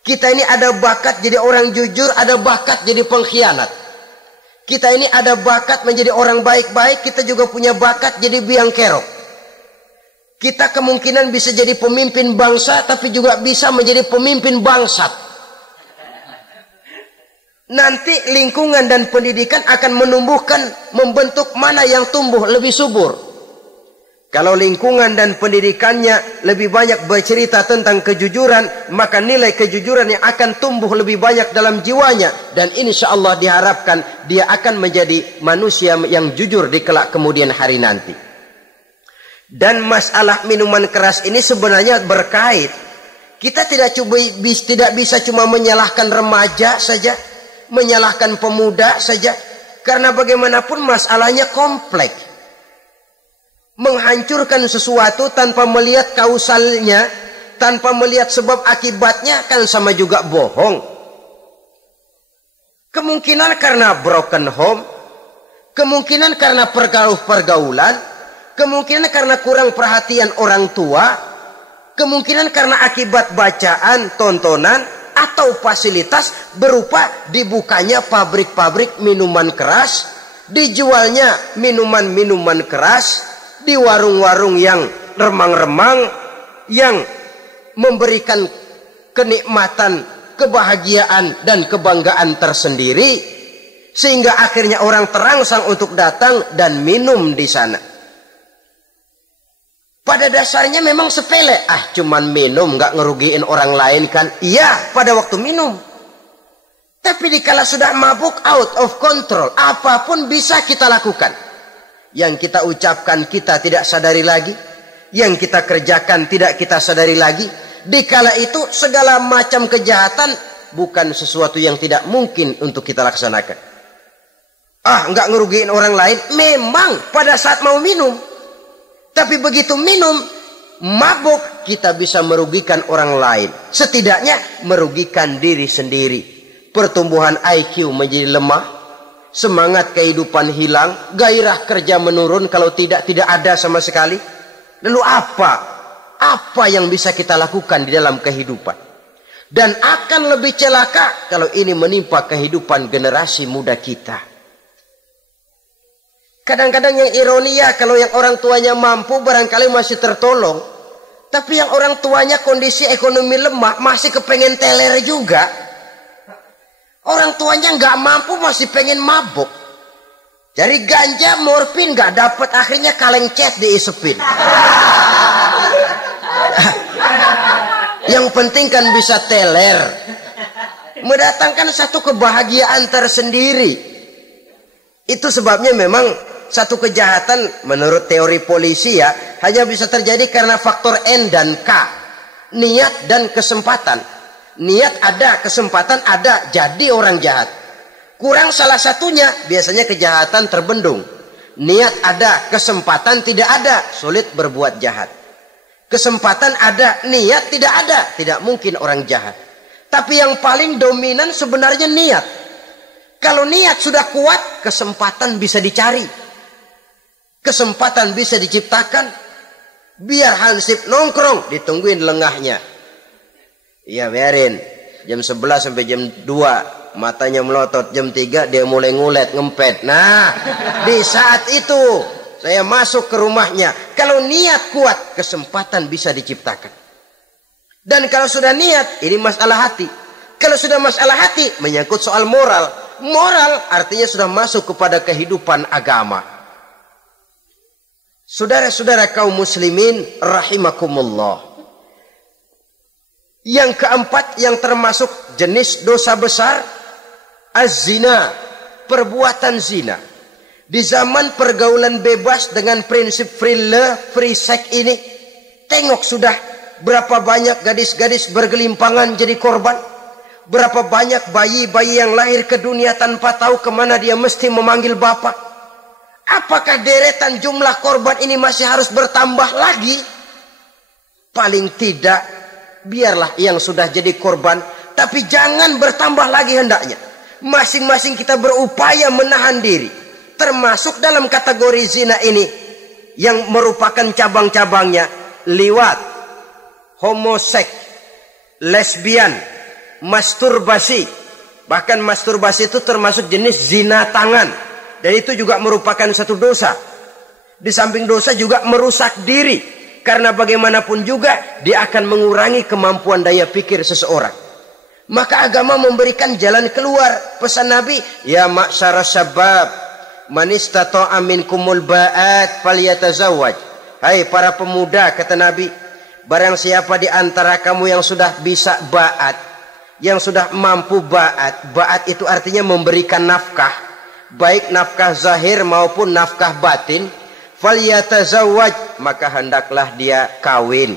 Kita ini ada bakat jadi orang jujur, ada bakat jadi pengkhianat. Kita ini ada bakat menjadi orang baik-baik, kita juga punya bakat jadi biang kerok. Kita kemungkinan bisa jadi pemimpin bangsa, tapi juga bisa menjadi pemimpin bangsat. Nanti lingkungan dan pendidikan akan menumbuhkan, membentuk mana yang tumbuh lebih subur. Kalau lingkungan dan pendidikannya lebih banyak bercerita tentang kejujuran, maka nilai kejujuran yang akan tumbuh lebih banyak dalam jiwanya. Dan insya Allah diharapkan dia akan menjadi manusia yang jujur di kelak kemudian hari nanti. Dan masalah minuman keras ini sebenarnya berkait. Kita tidak bisa cuma menyalahkan remaja saja, menyalahkan pemuda saja. Karena bagaimanapun masalahnya kompleks. Menghancurkan sesuatu tanpa melihat kausalnya, tanpa melihat sebab akibatnya kan sama juga bohong. Kemungkinan karena broken home, kemungkinan karena pergaulan, kemungkinan karena kurang perhatian orang tua, kemungkinan karena akibat bacaan, tontonan, atau fasilitas berupa dibukanya pabrik-pabrik minuman keras, dijualnya minuman-minuman keras, di warung-warung yang remang-remang, yang memberikan kenikmatan, kebahagiaan dan kebanggaan tersendiri, sehingga akhirnya orang terangsang untuk datang dan minum di sana. Pada dasarnya memang sepele, cuman minum nggak ngerugiin orang lain kan? Iya, pada waktu minum. Tapi dikala sudah mabuk, out of control, apapun bisa kita lakukan. Yang kita ucapkan kita tidak sadari lagi, yang kita kerjakan tidak kita sadari lagi. Dikala itu segala macam kejahatan bukan sesuatu yang tidak mungkin untuk kita laksanakan. Nggak ngerugiin orang lain, memang pada saat mau minum. Tapi begitu minum, mabuk, kita bisa merugikan orang lain. Setidaknya merugikan diri sendiri. Pertumbuhan IQ menjadi lemah, semangat kehidupan hilang, gairah kerja menurun, kalau tidak ada sama sekali. Lalu apa yang bisa kita lakukan di dalam kehidupan? Dan akan lebih celaka kalau ini menimpa kehidupan generasi muda kita. Kadang-kadang yang ironi ya, kalau yang orang tuanya mampu barangkali masih tertolong, tapi yang orang tuanya kondisi ekonomi lemah masih kepengen teler juga. Orang tuanya nggak mampu masih pengen mabuk. Cari ganja, morfin nggak dapat, akhirnya kaleng cet diisepin. Yang penting kan bisa teler. Mendatangkan satu kebahagiaan tersendiri. Itu sebabnya memang satu kejahatan menurut teori polisi ya, hanya bisa terjadi karena faktor N dan K. Niat dan kesempatan. Niat ada, kesempatan ada, jadi orang jahat. Kurang salah satunya, biasanya kejahatan terbendung. Niat ada, kesempatan tidak ada, sulit berbuat jahat. Kesempatan ada, niat tidak ada, tidak mungkin orang jahat. Tapi yang paling dominan sebenarnya niat. Kalau niat sudah kuat, kesempatan bisa dicari. Kesempatan bisa diciptakan. Biar Hansip nongkrong, ditungguin lengahnya. Iya biarin, jam 11 sampai jam 2 matanya melotot, jam 3 dia mulai ngulet, ngempet. Nah, di saat itu saya masuk ke rumahnya. Kalau niat kuat, kesempatan bisa diciptakan. Dan kalau sudah niat, ini masalah hati. Kalau sudah masalah hati, menyangkut soal moral. Moral artinya sudah masuk kepada kehidupan agama. Saudara-saudara kaum muslimin rahimakumullah. Yang keempat yang termasuk jenis dosa besar, az-zina, perbuatan zina. Di zaman pergaulan bebas dengan prinsip free love, free sex ini, tengok sudah Berapa banyak gadis-gadis bergelimpangan jadi korban. Berapa banyak bayi-bayi yang lahir ke dunia tanpa tahu kemana dia mesti memanggil bapak. Apakah deretan jumlah korban ini masih harus bertambah lagi? Paling tidak, biarlah yang sudah jadi korban, tapi jangan bertambah lagi hendaknya. Masing-masing kita berupaya menahan diri. Termasuk dalam kategori zina ini, yang merupakan cabang-cabangnya, liwat, homoseks, lesbian, masturbasi. Bahkan masturbasi itu termasuk jenis zina tangan. Dan itu juga merupakan satu dosa. Di samping dosa juga merusak diri. Karena bagaimanapun juga dia akan mengurangi kemampuan daya pikir seseorang. Maka agama memberikan jalan keluar. Pesan Nabi, ya ma'syara syabab, man istata'a minkumul ba'at falyatazawwaj. Hai para pemuda, kata Nabi, barang siapa di antara kamu yang sudah bisa ba'at, yang sudah mampu ba'at. Ba'at itu artinya memberikan nafkah, baik nafkah zahir maupun nafkah batin. Falyatazawwaj, maka hendaklah dia kawin.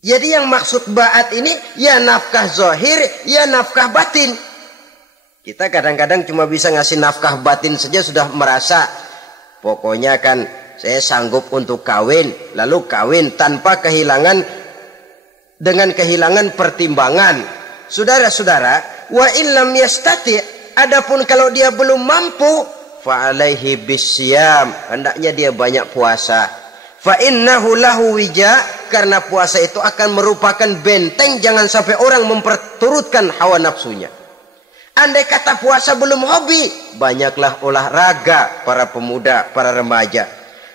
Jadi yang maksud ba'at ini ya nafkah zahir, ya nafkah batin. Kita kadang-kadang cuma bisa ngasih nafkah batin saja sudah merasa pokoknya kan saya sanggup untuk kawin, lalu kawin tanpa kehilangan, dengan kehilangan pertimbangan. Saudara-saudara, wa illam yastati, adapun kalau dia belum mampu, fa'alaihi bisyam, hendaknya dia banyak puasa. Fa innahu lahu wija, karena puasa itu akan merupakan benteng jangan sampai orang memperturutkan hawa nafsunya. Andai kata puasa belum hobi, banyaklah olahraga para pemuda, para remaja.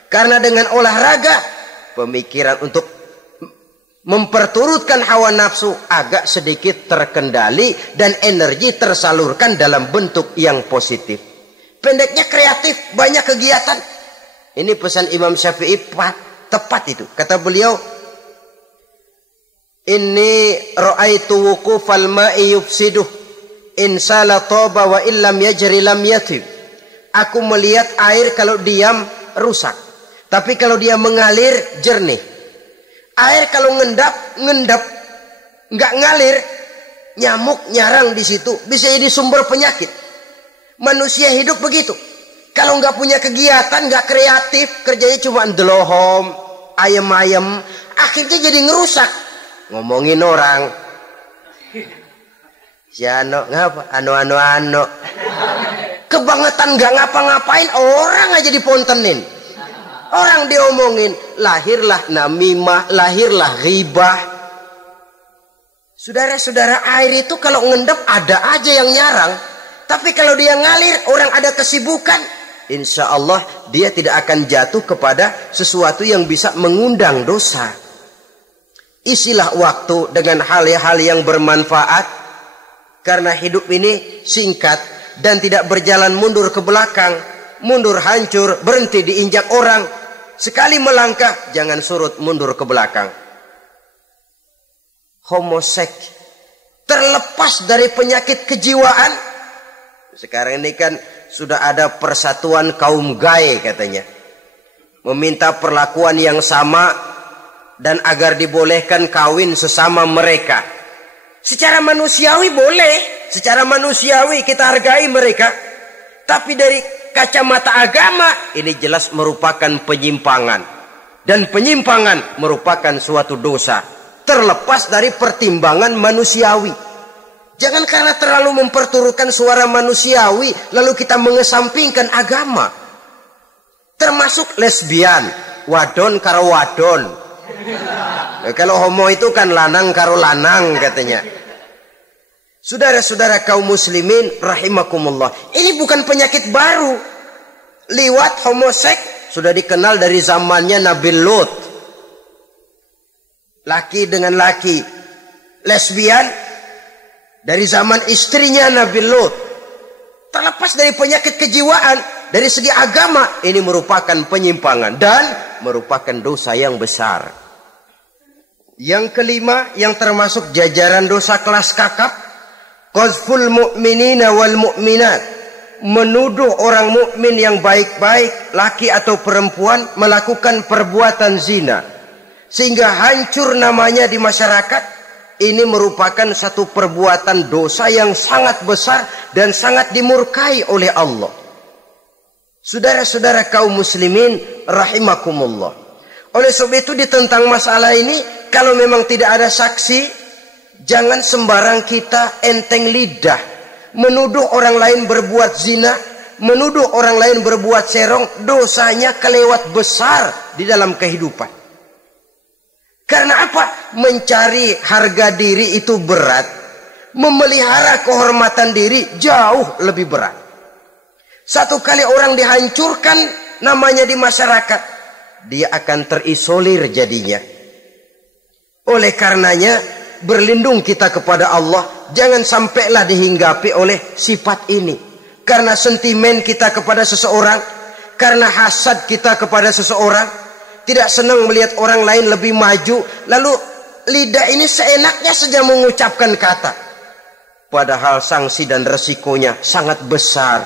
Karena dengan olahraga, pemikiran untuk memperturutkan hawa nafsu agak sedikit terkendali dan energi tersalurkan dalam bentuk yang positif. Pendeknya kreatif, banyak kegiatan. Ini pesan Imam Syafi'i tepat itu. Kata beliau, inni ra'aitu wuqufal ma'i yufsiduh, insala toba wa illam yajri lam yatib. Aku melihat air kalau diam rusak, tapi kalau dia mengalir jernih. Air kalau ngendap, nggak ngalir, nyamuk nyarang di situ, bisa jadi sumber penyakit. Manusia hidup begitu. Kalau nggak punya kegiatan, nggak kreatif, kerjanya cuma ndelohom, ayam-ayam, akhirnya jadi ngerusak. Ngomongin orang, si ano ngapa, ano. Kebangetan nggak ngapa-ngapain, orang aja dipontenin, orang diomongin, lahirlah namimah, lahirlah ghibah. Saudara-saudara, air itu kalau ngendap ada aja yang nyarang. Tapi kalau dia ngalir, orang ada kesibukan, insya Allah dia tidak akan jatuh kepada sesuatu yang bisa mengundang dosa. Isilah waktu dengan hal-hal yang bermanfaat. Karena hidup ini singkat dan tidak berjalan mundur ke belakang. Mundur hancur, berhenti diinjak orang. Sekali melangkah, jangan surut mundur ke belakang. Homoseks, terlepas dari penyakit kejiwaan. Sekarang ini kan sudah ada persatuan kaum gay katanya. Meminta perlakuan yang sama dan agar dibolehkan kawin sesama mereka. Secara manusiawi boleh. Secara manusiawi kita hargai mereka. Tapi dari kacamata agama ini jelas merupakan penyimpangan. Dan penyimpangan merupakan suatu dosa. Terlepas dari pertimbangan manusiawi. Jangan karena terlalu memperturutkan suara manusiawi, lalu kita mengesampingkan agama. Termasuk lesbian, wadon karo wadon. Nah, kalau homo itu kan lanang karo lanang katanya. Saudara-saudara kaum muslimin rahimakumullah, ini bukan penyakit baru. Liwat, homoseks sudah dikenal dari zamannya Nabi Lut. Laki dengan laki. Lesbian dari zaman istrinya Nabi Lut. Terlepas dari penyakit kejiwaan, dari segi agama, ini merupakan penyimpangan dan merupakan dosa yang besar. Yang kelima, yang termasuk jajaran dosa kelas kakap, qazful mu'minina wal mu'minat, menuduh orang mukmin yang baik-baik, laki atau perempuan, melakukan perbuatan zina. sehingga hancur namanya di masyarakat, ini merupakan satu perbuatan dosa yang sangat besar dan sangat dimurkai oleh Allah. Saudara-saudara kaum muslimin rahimakumullah. Oleh sebab itu tentang masalah ini, kalau memang tidak ada saksi, jangan sembarang kita enteng lidah menuduh orang lain berbuat zina, menuduh orang lain berbuat serong. Dosanya kelewat besar di dalam kehidupan. Karena apa? Mencari harga diri itu berat. Memelihara kehormatan diri jauh lebih berat. Satu kali orang dihancurkan namanya di masyarakat, dia akan terisolir jadinya. Oleh karenanya, berlindung kita kepada Allah. Jangan sampailah dihinggapi oleh sifat ini. Karena sentimen kita kepada seseorang, karena hasad kita kepada seseorang, tidak senang melihat orang lain lebih maju, lalu lidah ini seenaknya saja mengucapkan kata. Padahal sanksi dan resikonya sangat besar.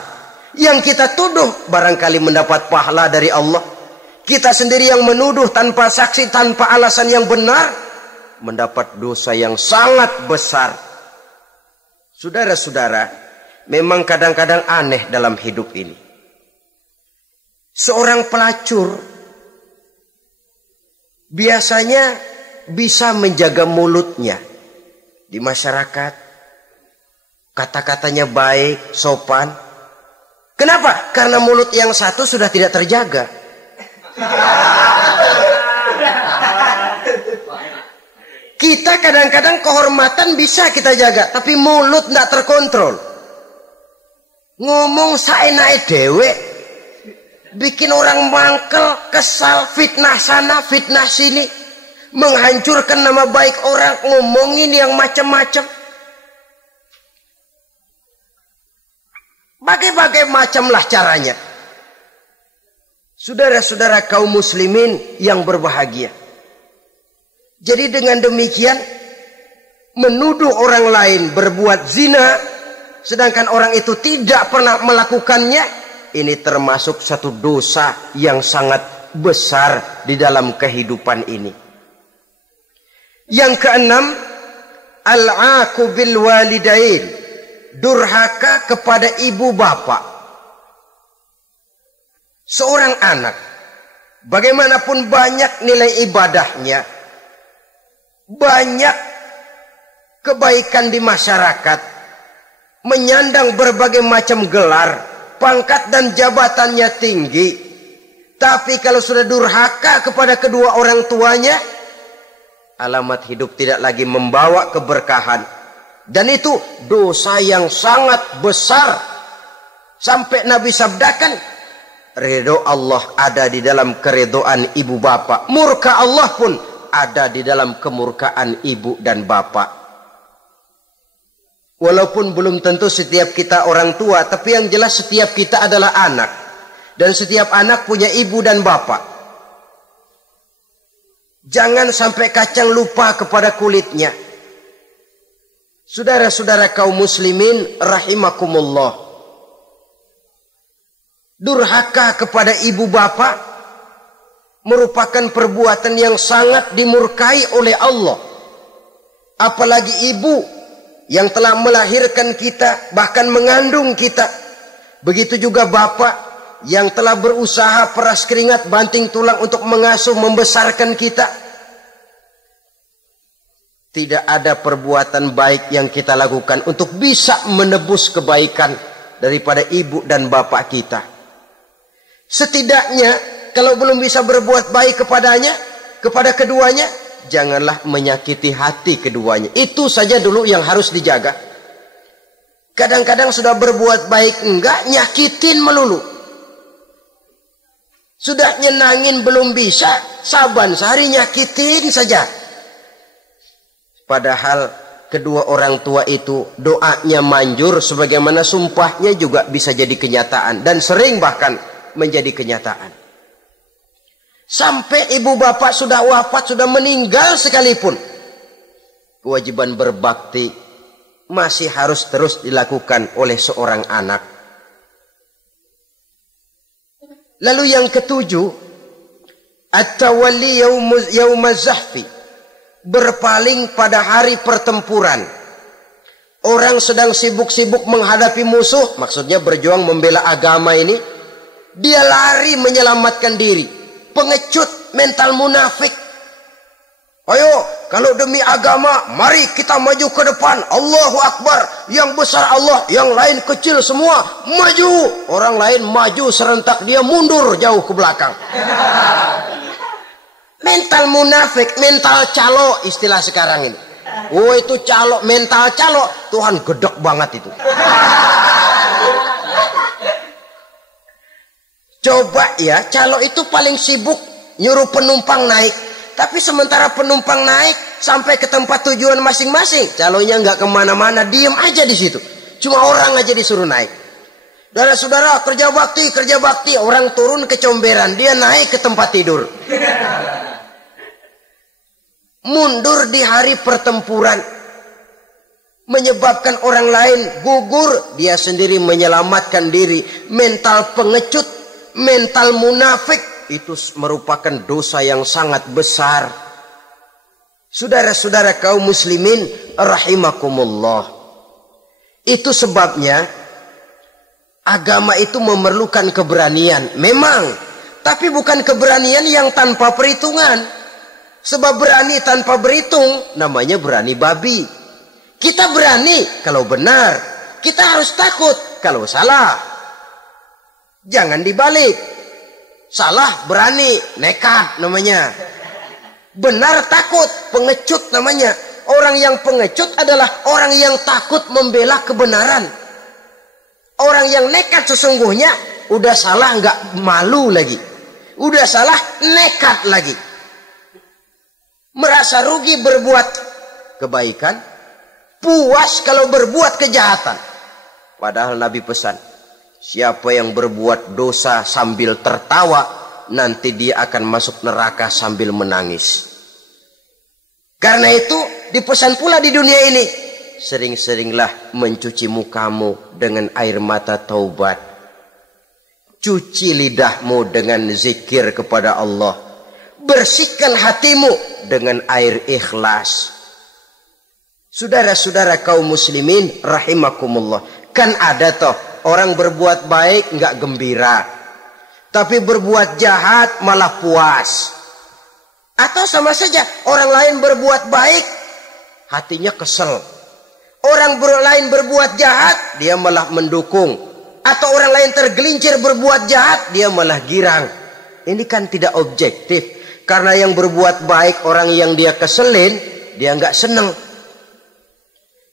Yang kita tuduh barangkali mendapat pahala dari Allah. Kita sendiri yang menuduh tanpa saksi, tanpa alasan yang benar, mendapat dosa yang sangat besar. Saudara-saudara, memang kadang-kadang aneh dalam hidup ini. Seorang pelacur biasanya bisa menjaga mulutnya di masyarakat. Kata-katanya baik, sopan. Kenapa? Karena mulut yang satu sudah tidak terjaga. Kita kadang-kadang kehormatan bisa kita jaga, tapi mulut tidak terkontrol. Ngomong saenake dewek, bikin orang mangkel, kesal, fitnah sana, fitnah sini, menghancurkan nama baik orang, ngomongin yang macam-macam. Bagai-bagai macamlah caranya. Saudara-saudara kaum muslimin yang berbahagia. Jadi dengan demikian, menuduh orang lain berbuat zina, sedangkan orang itu tidak pernah melakukannya, ini termasuk satu dosa yang sangat besar di dalam kehidupan ini. Yang keenam, al-'aqu bil walidain, durhaka kepada ibu bapak. Seorang anak, bagaimanapun banyak nilai ibadahnya, banyak kebaikan di masyarakat, menyandang berbagai macam gelar, pangkat dan jabatannya tinggi, tapi kalau sudah durhaka kepada kedua orang tuanya, alamat hidup tidak lagi membawa keberkahan. Dan itu dosa yang sangat besar. Sampai Nabi sabdakan, ridho Allah ada di dalam keridhoan ibu bapak, murka Allah pun ada di dalam kemurkaan ibu dan bapak. Walaupun belum tentu setiap kita orang tua, tapi yang jelas setiap kita adalah anak. Dan setiap anak punya ibu dan bapak. Jangan sampai kacang lupa kepada kulitnya. Saudara-saudara kaum muslimin rahimakumullah. Durhaka kepada ibu bapak merupakan perbuatan yang sangat dimurkai oleh Allah. Apalagi ibu yang telah melahirkan kita, bahkan mengandung kita. Begitu juga bapak yang telah berusaha peras keringat banting tulang untuk mengasuh membesarkan kita. Tidak ada perbuatan baik yang kita lakukan untuk bisa menebus kebaikan daripada ibu dan bapak kita. Setidaknya kalau belum bisa berbuat baik kepadanya, kepada keduanya, janganlah menyakiti hati keduanya. Itu saja dulu yang harus dijaga. Kadang-kadang sudah berbuat baik enggak, nyakitin melulu. Sudah nyenangin belum bisa, saban sehari nyakitin saja. Padahal kedua orang tua itu doanya manjur, sebagaimana sumpahnya juga bisa jadi kenyataan. Dan sering bahkan menjadi kenyataan. Sampai ibu bapak sudah wafat, sudah meninggal sekalipun, kewajiban berbakti masih harus terus dilakukan oleh seorang anak. Lalu yang ketujuh, At-tawalli yaumaz zahfi, berpaling pada hari pertempuran. Orang sedang sibuk-sibuk menghadapi musuh, maksudnya berjuang membela agama ini, dia lari menyelamatkan diri. Pengecut, mental munafik. Ayo, kalau demi agama, mari kita maju ke depan. Allahu Akbar. Yang besar Allah, yang lain kecil semua. Maju. Orang lain maju serentak, dia mundur jauh ke belakang. Mental munafik, mental calo istilah sekarang ini. Oh, itu calo, mental calo. Tuhan gedek banget itu. Coba ya, calo itu paling sibuk nyuruh penumpang naik. Tapi sementara penumpang naik sampai ke tempat tujuan masing-masing, calonya nggak kemana-mana, diem aja di situ. Cuma orang aja disuruh naik. Saudara-saudara, kerja bakti, orang turun ke comberan, dia naik ke tempat tidur. Mundur di hari pertempuran, menyebabkan orang lain gugur, dia sendiri menyelamatkan diri. Mental pengecut, mental munafik, itu merupakan dosa yang sangat besar. Saudara-saudara kaum muslimin rahimakumullah, itu sebabnya agama itu memerlukan keberanian, memang, tapi bukan keberanian yang tanpa perhitungan. Sebab berani tanpa berhitung namanya berani babi. Kita berani kalau benar, kita harus takut kalau salah. Jangan dibalik. Salah berani, nekat namanya. Benar takut, pengecut namanya. Orang yang pengecut adalah orang yang takut membela kebenaran. Orang yang nekat sesungguhnya udah salah nggak malu lagi. Udah salah nekat lagi. Merasa rugi berbuat kebaikan, puas kalau berbuat kejahatan. Padahal Nabi pesan, siapa yang berbuat dosa sambil tertawa, nanti dia akan masuk neraka sambil menangis. Karena itu dipesan pula di dunia ini, sering-seringlah mencuci mukamu dengan air mata taubat. Cuci lidahmu dengan zikir kepada Allah. Bersihkan hatimu dengan air ikhlas. Saudara-saudara kaum muslimin rahimakumullah, kan ada toh orang berbuat baik nggak gembira, tapi berbuat jahat malah puas. Atau sama saja orang lain berbuat baik, hatinya kesel. Orang lain berbuat jahat, dia malah mendukung. Atau orang lain tergelincir berbuat jahat, dia malah girang. Ini kan tidak objektif. Karena yang berbuat baik orang yang dia keselin, dia nggak seneng.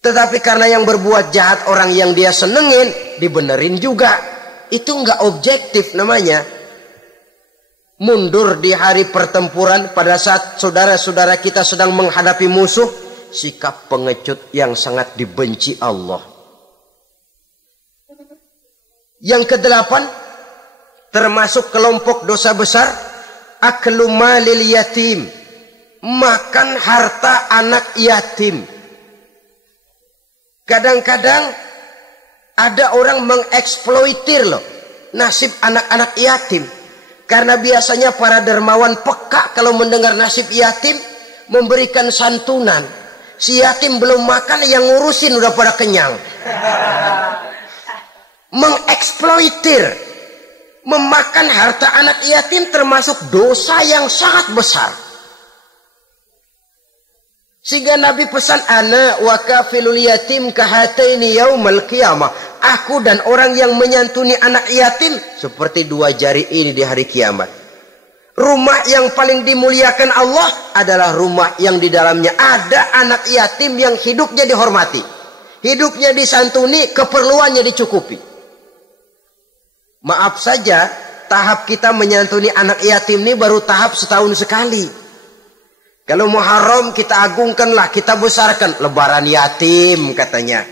Tetapi karena yang berbuat jahat orang yang dia senengin, dibenerin juga. Itu nggak objektif namanya. Mundur di hari pertempuran pada saat saudara-saudara kita sedang menghadapi musuh, sikap pengecut yang sangat dibenci Allah. Yang kedelapan, termasuk kelompok dosa besar, aklu malil yatim, makan harta anak yatim. Kadang-kadang ada orang mengeksploitir loh nasib anak-anak yatim. Karena biasanya para dermawan peka kalau mendengar nasib yatim, memberikan santunan. Si yatim belum makan, yang ngurusin udah pada kenyang. Mengeksploitir, memakan harta anak yatim termasuk dosa yang sangat besar. Sehingga Nabi pesan, ana wa kafilul yatim kahataini yaumal qiyamah. Aku dan orang yang menyantuni anak yatim seperti dua jari ini di hari kiamat. Rumah yang paling dimuliakan Allah adalah rumah yang di dalamnya ada anak yatim yang hidupnya dihormati, hidupnya disantuni, keperluannya dicukupi. Maaf saja, tahap kita menyantuni anak yatim ini baru tahap setahun sekali. Kalau Muharram kita agungkanlah, kita besarkan. Lebaran yatim katanya.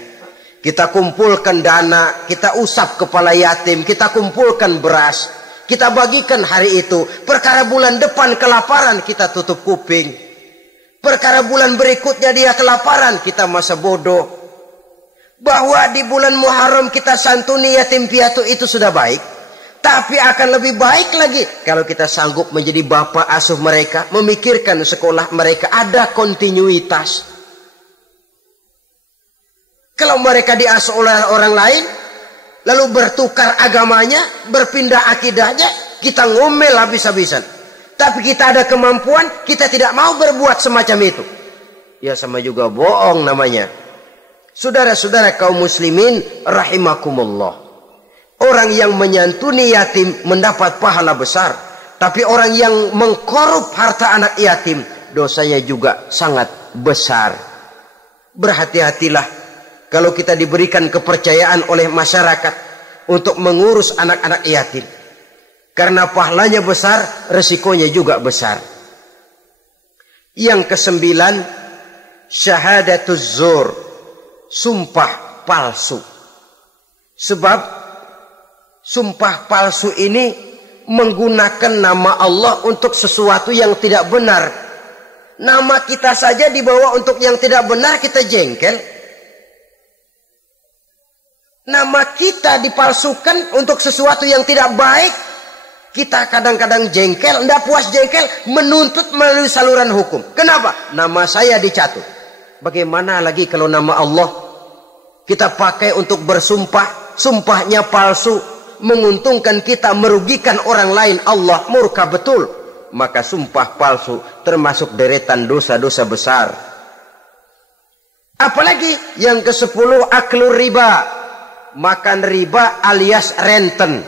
Kita kumpulkan dana, kita usap kepala yatim, kita kumpulkan beras, kita bagikan hari itu. Perkara bulan depan kelaparan, kita tutup kuping. Perkara bulan berikutnya dia kelaparan, kita masa bodoh. Bahwa di bulan Muharram kita santuni yatim piatu itu sudah baik. Tapi akan lebih baik lagi kalau kita sanggup menjadi bapak asuh mereka, memikirkan sekolah mereka ada kontinuitas. Kalau mereka diasuh oleh orang lain, lalu bertukar agamanya, berpindah akidahnya, kita ngomel habis-habisan. Tapi kita ada kemampuan, kita tidak mau berbuat semacam itu. Ya sama juga bohong namanya. Saudara-saudara kaum muslimin rahimakumullah. Orang yang menyantuni yatim mendapat pahala besar. Tapi orang yang mengkorup harta anak yatim, dosanya juga sangat besar. Berhati-hatilah kalau kita diberikan kepercayaan oleh masyarakat untuk mengurus anak-anak yatim. Karena pahalanya besar, resikonya juga besar. Yang ke-9, syahadatuz zur, sumpah palsu. Sebab sumpah palsu ini menggunakan nama Allah untuk sesuatu yang tidak benar. Nama kita saja dibawa untuk yang tidak benar, kita jengkel. Nama kita dipalsukan untuk sesuatu yang tidak baik, kita kadang-kadang jengkel, tidak puas jengkel, menuntut melalui saluran hukum. Kenapa? Nama saya dicatut. Bagaimana lagi kalau nama Allah kita pakai untuk bersumpah, sumpahnya palsu, menguntungkan kita, merugikan orang lain, Allah murka betul. Maka sumpah palsu termasuk deretan dosa-dosa besar. Apalagi yang ke-10, aklur riba, makan riba alias renten.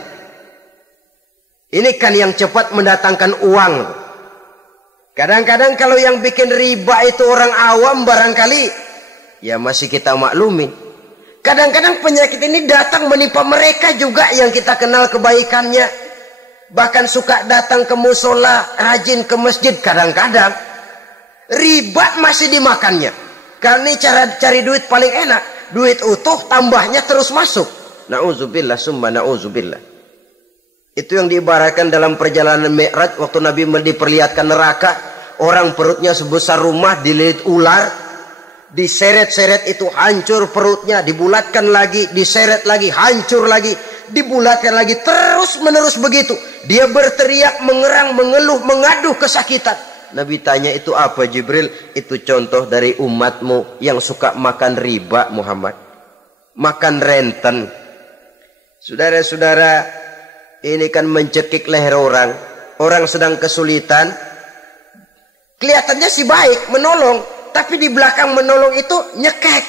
Ini kan yang cepat mendatangkan uang. Kadang-kadang kalau yang bikin riba itu orang awam barangkali, ya masih kita maklumin. Kadang-kadang penyakit ini datang menimpa mereka juga yang kita kenal kebaikannya. Bahkan suka datang ke musola, rajin ke masjid kadang-kadang. Riba masih dimakannya. Karena ini cara cari duit paling enak. Duit utuh tambahnya terus masuk. Na'udzubillah summa na'udzubillah. Itu yang diibaratkan dalam perjalanan Mi'raj waktu Nabi diperlihatkan neraka. Orang perutnya sebesar rumah dililit ular. Diseret-seret itu hancur perutnya, dibulatkan lagi, diseret lagi, hancur lagi, dibulatkan lagi, terus menerus begitu. Dia berteriak, mengerang, mengeluh, mengaduh kesakitan. Nabi tanya, itu apa Jibril? Itu contoh dari umatmu yang suka makan riba Muhammad. Makan renten. Saudara-saudara, ini kan mencekik leher orang. Orang sedang kesulitan. Kelihatannya sih baik, menolong. Tapi di belakang menolong itu nyekek.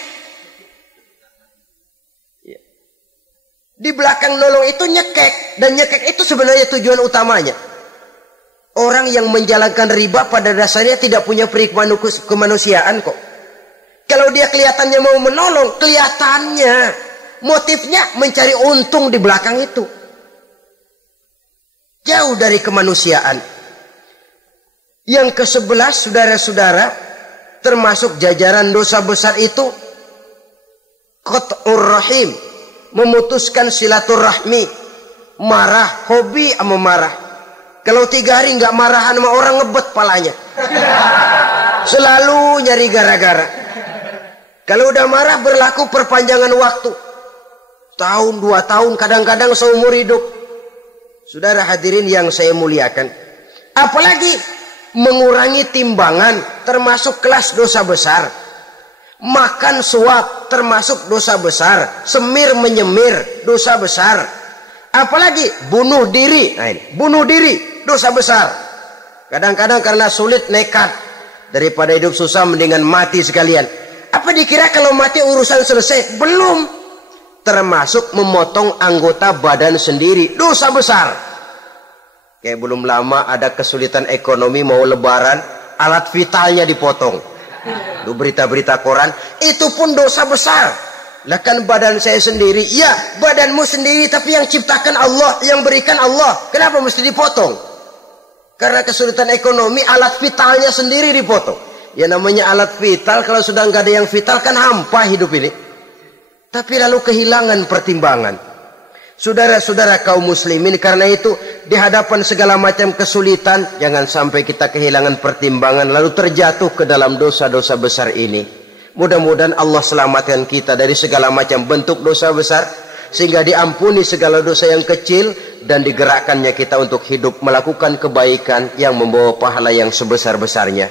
Di belakang nolong itu nyekek. Dan nyekek itu sebenarnya tujuan utamanya. Orang yang menjalankan riba pada dasarnya tidak punya kemanusiaan kok. Kalau dia kelihatannya mau menolong, kelihatannya motifnya mencari untung di belakang itu. Jauh dari kemanusiaan. Yang ke-11, saudara-saudara, termasuk jajaran dosa besar itu qat'ur rahim, memutuskan silaturahmi. Marah, hobi sama marah. Kalau 3 hari nggak marahan sama orang, ngebet palanya. Selalu nyari gara-gara. Kalau udah marah berlaku perpanjangan waktu. Tahun, 2 tahun, kadang-kadang seumur hidup. Saudara hadirin yang saya muliakan. Apalagi mengurangi timbangan termasuk kelas dosa besar. Makan suap termasuk dosa besar. Semir menyemir dosa besar. Apalagi bunuh diri. Nah ini, bunuh diri dosa besar. Kadang-kadang karena sulit nekat. Daripada hidup susah mendingan mati sekalian. Apa dikira kalau mati urusan selesai? Belum. Termasuk memotong anggota badan sendiri. Dosa besar. Kayak belum lama ada kesulitan ekonomi mau lebaran, alat vitalnya dipotong. Itu berita-berita koran, itu pun dosa besar. Lah kan badan saya sendiri. Ya, badanmu sendiri, tapi yang ciptakan Allah, yang berikan Allah. Kenapa mesti dipotong? Karena kesulitan ekonomi, alat vitalnya sendiri dipotong. Ya namanya alat vital, kalau sudah nggak ada yang vital kan hampa hidup ini. Tapi lalu kehilangan pertimbangan. Saudara-saudara kaum muslimin, karena itu di hadapan segala macam kesulitan, jangan sampai kita kehilangan pertimbangan lalu terjatuh ke dalam dosa-dosa besar ini. Mudah-mudahan Allah selamatkan kita dari segala macam bentuk dosa besar. sehingga diampuni segala dosa yang kecil dan digerakkannya kita untuk hidup melakukan kebaikan yang membawa pahala yang sebesar-besarnya.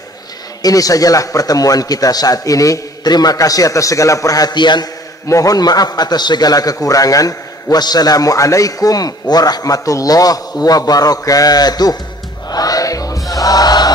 Ini sajalah pertemuan kita saat ini. Terima kasih atas segala perhatian. Mohon maaf atas segala kekurangan. Wassalamualaikum warahmatullahi wabarakatuh. Waalaikumsalam.